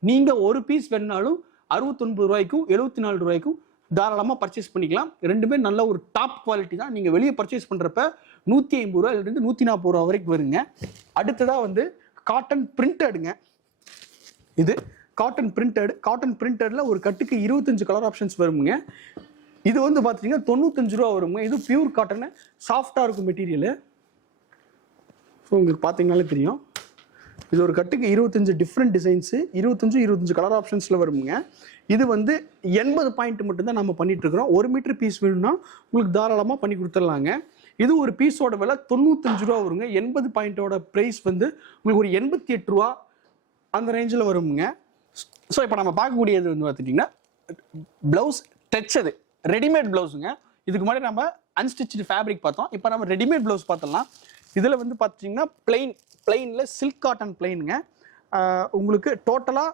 நீங்கள் ஒரு பீஸ் வேணுனாலும் 69 ரூபாய்க்கும் 74 ரூபாய்க்கும் தாராளமாக பர்ச்சேஸ் பண்ணிக்கலாம். ரெண்டுமே நல்ல ஒரு டாப் குவாலிட்டி தான். நீங்கள் வெளியே பர்ச்சேஸ் பண்ணுறப்ப 150 ரூபாயிலிருந்து 140 ரூபா வரைக்கும் வருங்க. அடுத்ததாக வந்து காட்டன் பிரிண்டடுங்க. இது காட்டன் பிரிண்டட்ல ஒரு கட்டுக்கு 25 கலர் ஆப்ஷன்ஸ் வருமுங்க. இது வந்து பார்த்தீங்கன்னா 95 ரூபா வருங்க. இது பியூர் காட்டன், சாஃப்டாக இருக்கும் மெட்டீரியல். ஸோ உங்களுக்கு பார்த்தீங்கனாலே தெரியும். இது ஒரு கட்டுக்கு 25 டிஃப்ரெண்ட் டிசைன்ஸு, 25 கலர் ஆப்ஷன்ஸில் வருமுங்க. இது வந்து 80 பாயிண்ட் மட்டும்தான் நம்ம பண்ணிட்டு இருக்கிறோம். 1 மீட்டர் பீஸ் வேணும்னா உங்களுக்கு தாராளமாக பண்ணி கொடுத்துடலாங்க. இது ஒரு பீஸோட விலை 95 ரூபா வருங்க. 80 பாயிண்டோட ப்ரைஸ் வந்து உங்களுக்கு ஒரு 88 ரூபா அந்த ரேஞ்சில் வருமுங்க. ஸோ இப்போ நம்ம பார்க்கக்கூடியது வந்து பார்த்துட்டிங்கன்னா ப்ளவுஸ் தைச்சது ரெடிமேட் ப்ளவுஸுங்க. இதுக்கு முன்னாடி நம்ம அன்ஸ்டிச்சு ஃபேப்ரிக் பார்த்தோம். இப்போ நம்ம ரெடிமேட் ப்ளவுஸ் பார்த்தலாம். இதில் வந்து பார்த்தீங்கன்னா பிளெயினில் சில்க் காட்டன் பிளெயினுங்க. உங்களுக்கு டோட்டலாக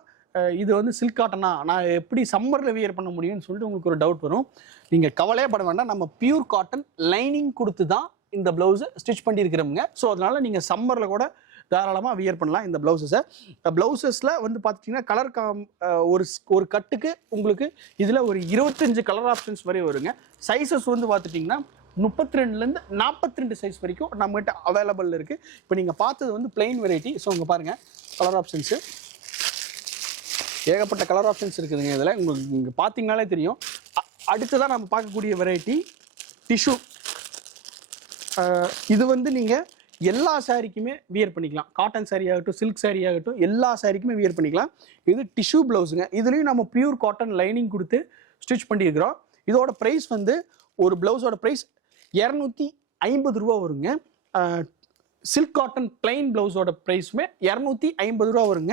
இது வந்து சில்க் காட்டனா நான் எப்படி சம்மரில் வியர் பண்ண முடியும்னு சொல்லிட்டு உங்களுக்கு ஒரு டவுட் வரும். நீங்கள் கவலையே பட வேண்டாம். நம்ம பியூர் காட்டன் லைனிங் கொடுத்து தான் இந்த ப்ளவுஸை ஸ்டிச் பண்ணியிருக்கிறோமுங்க. ஸோ அதனால் நீங்கள் சம்மரில் கூட தாராளமாக வியர் பண்ணலாம் இந்த ப்ளவுஸஸை. ப்ளவுசஸில் வந்து பார்த்துட்டிங்கன்னா கலர் ஒரு கட்டுக்கு உங்களுக்கு இதில் ஒரு 25 கலர் ஆப்ஷன்ஸ் வரை வருங்க. சைஸஸ் வந்து பார்த்துட்டிங்கன்னா 32லேருந்து 42 சைஸ் வரைக்கும் நம்மகிட்ட அவைலபிள் இருக்குது. இப்போ நீங்கள் பார்த்தது வந்து பிளெயின் வெரைட்டி. ஸோ இங்கே பாருங்கள் கலர் ஆப்ஷன்ஸு ஏகப்பட்ட கலர் ஆப்ஷன்ஸ் இருக்குதுங்க. இதில் உங்களுக்கு இங்கே பார்த்தீங்கனாலே தெரியும். அடுத்ததான் நம்ம பார்க்கக்கூடிய வெரைட்டி டிஷ்யூ. இது வந்து நீங்கள் எல்லா சாரிக்குமே வியர் பண்ணிக்கலாம். காட்டன் சாரி ஆகட்டும், சில்க் சாரி ஆகட்டும், எல்லா சாரிக்குமே வியர் பண்ணிக்கலாம். இது டிஷ்யூ ப்ளவுஸுங்க. இதுலேயும் நம்ம பியூர் காட்டன் லைனிங் கொடுத்து ஸ்டிச் பண்ணியிருக்கிறோம். இதோட ப்ரைஸ் வந்து ஒரு ப்ளவுஸோட ப்ரைஸ் 250 ரூபா வருங்க. சில்க் காட்டன் பிளைன் ப்ளவுஸோட ப்ரைஸுமே 250 ரூபா வருங்க.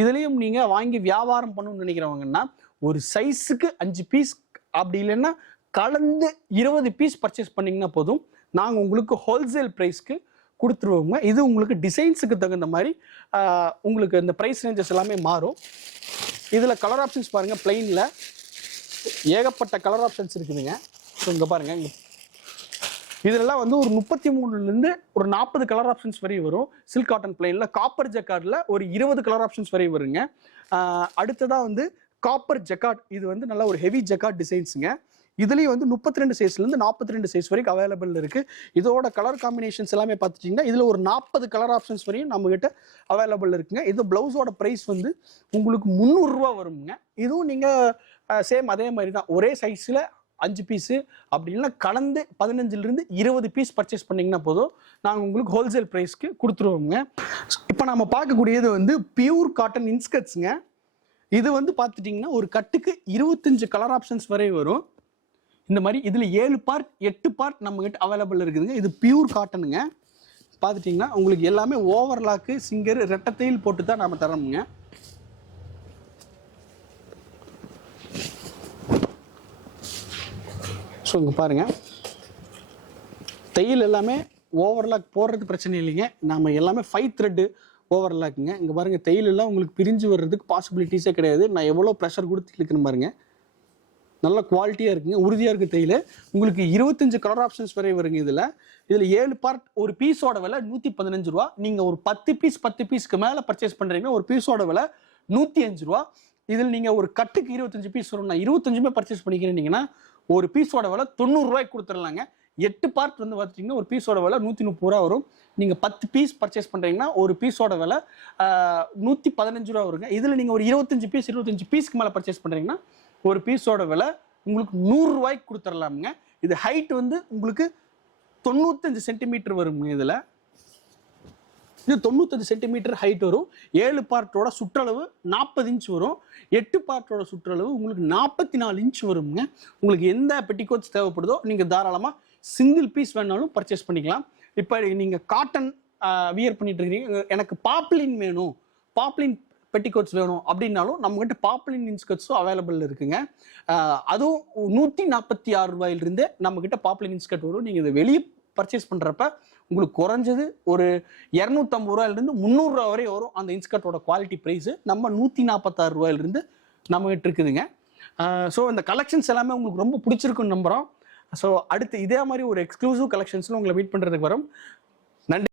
இதுலேயும் நீங்கள் வாங்கி வியாபாரம் பண்ணணும்னு நினைக்கிறவங்கன்னா ஒரு சைஸுக்கு 5 பீஸ் அப்படி இல்லைன்னா கலந்து 20 பீஸ் பர்ச்சேஸ் பண்ணிங்கன்னா போதும். நாங்கள் உங்களுக்கு ஹோல்சேல் ப்ரைஸ்க்கு கொடுத்துருவோங்க. இது உங்களுக்கு டிசைன்ஸுக்கு தகுந்த மாதிரி உங்களுக்கு இந்த ப்ரைஸ் ரேஞ்சஸ் எல்லாமே மாறும். இதில் கலர் ஆப்ஷன்ஸ் பாருங்கள். பிளெயினில் ஏகப்பட்ட கலர் ஆப்ஷன்ஸ் இருக்குதுங்க. ஸோ இங்கே பாருங்கள், இங்கே இதெல்லாம் வந்து ஒரு 33லேருந்து ஒரு 40 கலர் ஆப்ஷன்ஸ் வரை வரும். சில்க் காட்டன் பிளெயினில் காப்பர் ஜக்கார்டில் ஒரு 20 கலர் ஆப்ஷன்ஸ் வரை வருங்க. அடுத்ததாக வந்து காப்பர் ஜக்கார்ட். இது வந்து நல்ல ஒரு ஹெவி ஜக்கார்ட் டிசைன்ஸுங்க. இதுலேயும் வந்து 32 சைஸ்லேருந்து 42 சைஸ் வரைக்கும் அவைலபிள் இருக்குது. இதோட கலர் காம்பினேஷன்ஸ் எல்லாமே பார்த்துட்டிங்கன்னா இதில் ஒரு 40 கலர் ஆப்ஷன்ஸ் வரையும் நம்மகிட்ட அவைலபிள் இருக்குங்க. இது ப்ளவுஸோட ப்ரைஸ் வந்து உங்களுக்கு 300 ரூபா வருங்க. இதுவும் நீங்கள் சேம் அதே மாதிரி தான், ஒரே சைஸில் 5 பீஸு அப்படி இல்லைன்னா கலந்து 15லேருந்து 20 பீஸ் பர்ச்சேஸ் பண்ணிங்கன்னா போதும். நாங்கள் உங்களுக்கு ஹோல்சேல் ப்ரைஸ்க்கு கொடுத்துருவோங்க. இப்போ நம்ம பார்க்கக்கூடியது வந்து பியூர் காட்டன் இன்ஸ்கர்ட்ஸுங்க. இது வந்து பார்த்துட்டிங்கன்னா ஒரு கட்டுக்கு 25 கலர் ஆப்ஷன்ஸ் வரை வரும். இந்த மாதிரி இதில் 7 பார்ட் 8 பார்ட் நம்மகிட்ட அவைலபிள் இருக்குதுங்க. இது பியூர் காட்டனுங்க. பார்த்துட்டிங்கன்னா உங்களுக்கு எல்லாமே ஓவர்லாக்கு, சிங்கர், ரெட்டத்தையில் போட்டு தான் நாம் தரோமுங்க. ஸோ இங்கே பாருங்கள், தையல் எல்லாமே ஓவர்லாக் போடுறது பிரச்சனை இல்லைங்க. நம்ம எல்லாமே 5 த்ரெட்டு ஓவர்லாக்குங்க. இங்கே பாருங்கள், தையல் எல்லாம் உங்களுக்கு பிரிஞ்சு வர்றதுக்கு பாசிபிலிட்டிஸே கிடையாது. நான் எவ்வளோ ப்ரெஷர் கொடுத்து இழுக்கணும் பாருங்கள். நல்ல குவாலிட்டியாக இருக்குங்க, உறுதியாக இருக்குது தையல். உங்களுக்கு 25 கலர் ஆப்ஷன்ஸ் வரை வருங்க. இதில் 7 பார்ட். ஒரு பீஸோட விலை 115 ரூபா. நீங்கள் ஒரு 10 பீஸ்க்கு மேலே பர்ச்சேஸ் பண்ணுறீங்கன்னா ஒரு பீஸோட விலை 105 ரூபா. இதில் நீங்கள் ஒரு கட்டுக்கு 25 பீஸ் வரும். நான் 25மே பர்ச்சேஸ் பண்ணிக்கிறீங்கன்னா ஒரு பீஸோட விலை 90 ரூபாய்க்கு கொடுத்துடலாங்க. 8 பார்ட் வந்து பார்த்துட்டிங்கன்னா ஒரு பீஸோட விலை 130 ரூபா வரும். நீங்கள் 10 பீஸ் பர்ச்சேஸ் பண்ணுறீங்கன்னா ஒரு பீஸோட விலை 115 ரூபா வருங்க. இதில் நீங்கள் ஒரு 25 பீஸ்க்கு மேலே பர்ச்சேஸ் பண்ணுறீங்கன்னா ஒரு பீஸோட விலை உங்களுக்கு 100 ரூபாய்க்கு கொடுத்துடலாமுங்க. இது ஹைட் வந்து உங்களுக்கு 95 சென்டிமீட்டர் வருங்க. இது 95 சென்டிமீட்டர் ஹைட் வரும். 7 பார்ட்டோட சுற்றளவு 40 இன்ச் வரும். 8 பார்ட்டோட சுற்றளவு உங்களுக்கு 44 இன்ச் வருங்க. உங்களுக்கு எந்த பெட்டிகோட்ஸ் தேவைப்படுதோ நீங்கள் தாராளமாக சிங்கிள் பீஸ் வேணாலும் பர்ச்சேஸ் பண்ணிக்கலாம். இப்போ நீங்கள் காட்டன் வியர் பண்ணிட்டு இருக்கீங்க, எனக்கு பாப்லின் வேணும், பாப்லின் பெட்டிகோட்ஸ் வேணும் அப்படின்னாலும் நம்மகிட்ட பாப்லின் இன்ஸ்கர்ட்ஸும் அவைலபிள் இருக்குங்க. அதுவும் 146 ரூபாயிலிருந்தே நம்மகிட்ட பாப்லின் இன்ஸ்கர்ட் வரும். நீங்கள் இதை வெளியே பர்ச்சேஸ் பண்ணுறப்ப உங்களுக்கு குறைஞ்சது ஒரு 250 ரூபாயிலிருந்து 300 ரூபா வரை வரும். அந்த இன்ஸ்கர்ட்டோட குவாலிட்டி ப்ரைஸு நம்ம 146 ரூபாயிலிருந்து நம்மகிட்ட இருக்குதுங்க. ஸோ இந்த கலெக்ஷன்ஸ் எல்லாமே உங்களுக்கு ரொம்ப பிடிச்சிருக்குன்னு நம்புகிறோம். ஸோ அடுத்து இதே மாதிரி ஒரு எக்ஸ்க்ளூசிவ் கலெக்ஷன்ஸில் உங்களை மீட் பண்ணுறதுக்கு வரும்.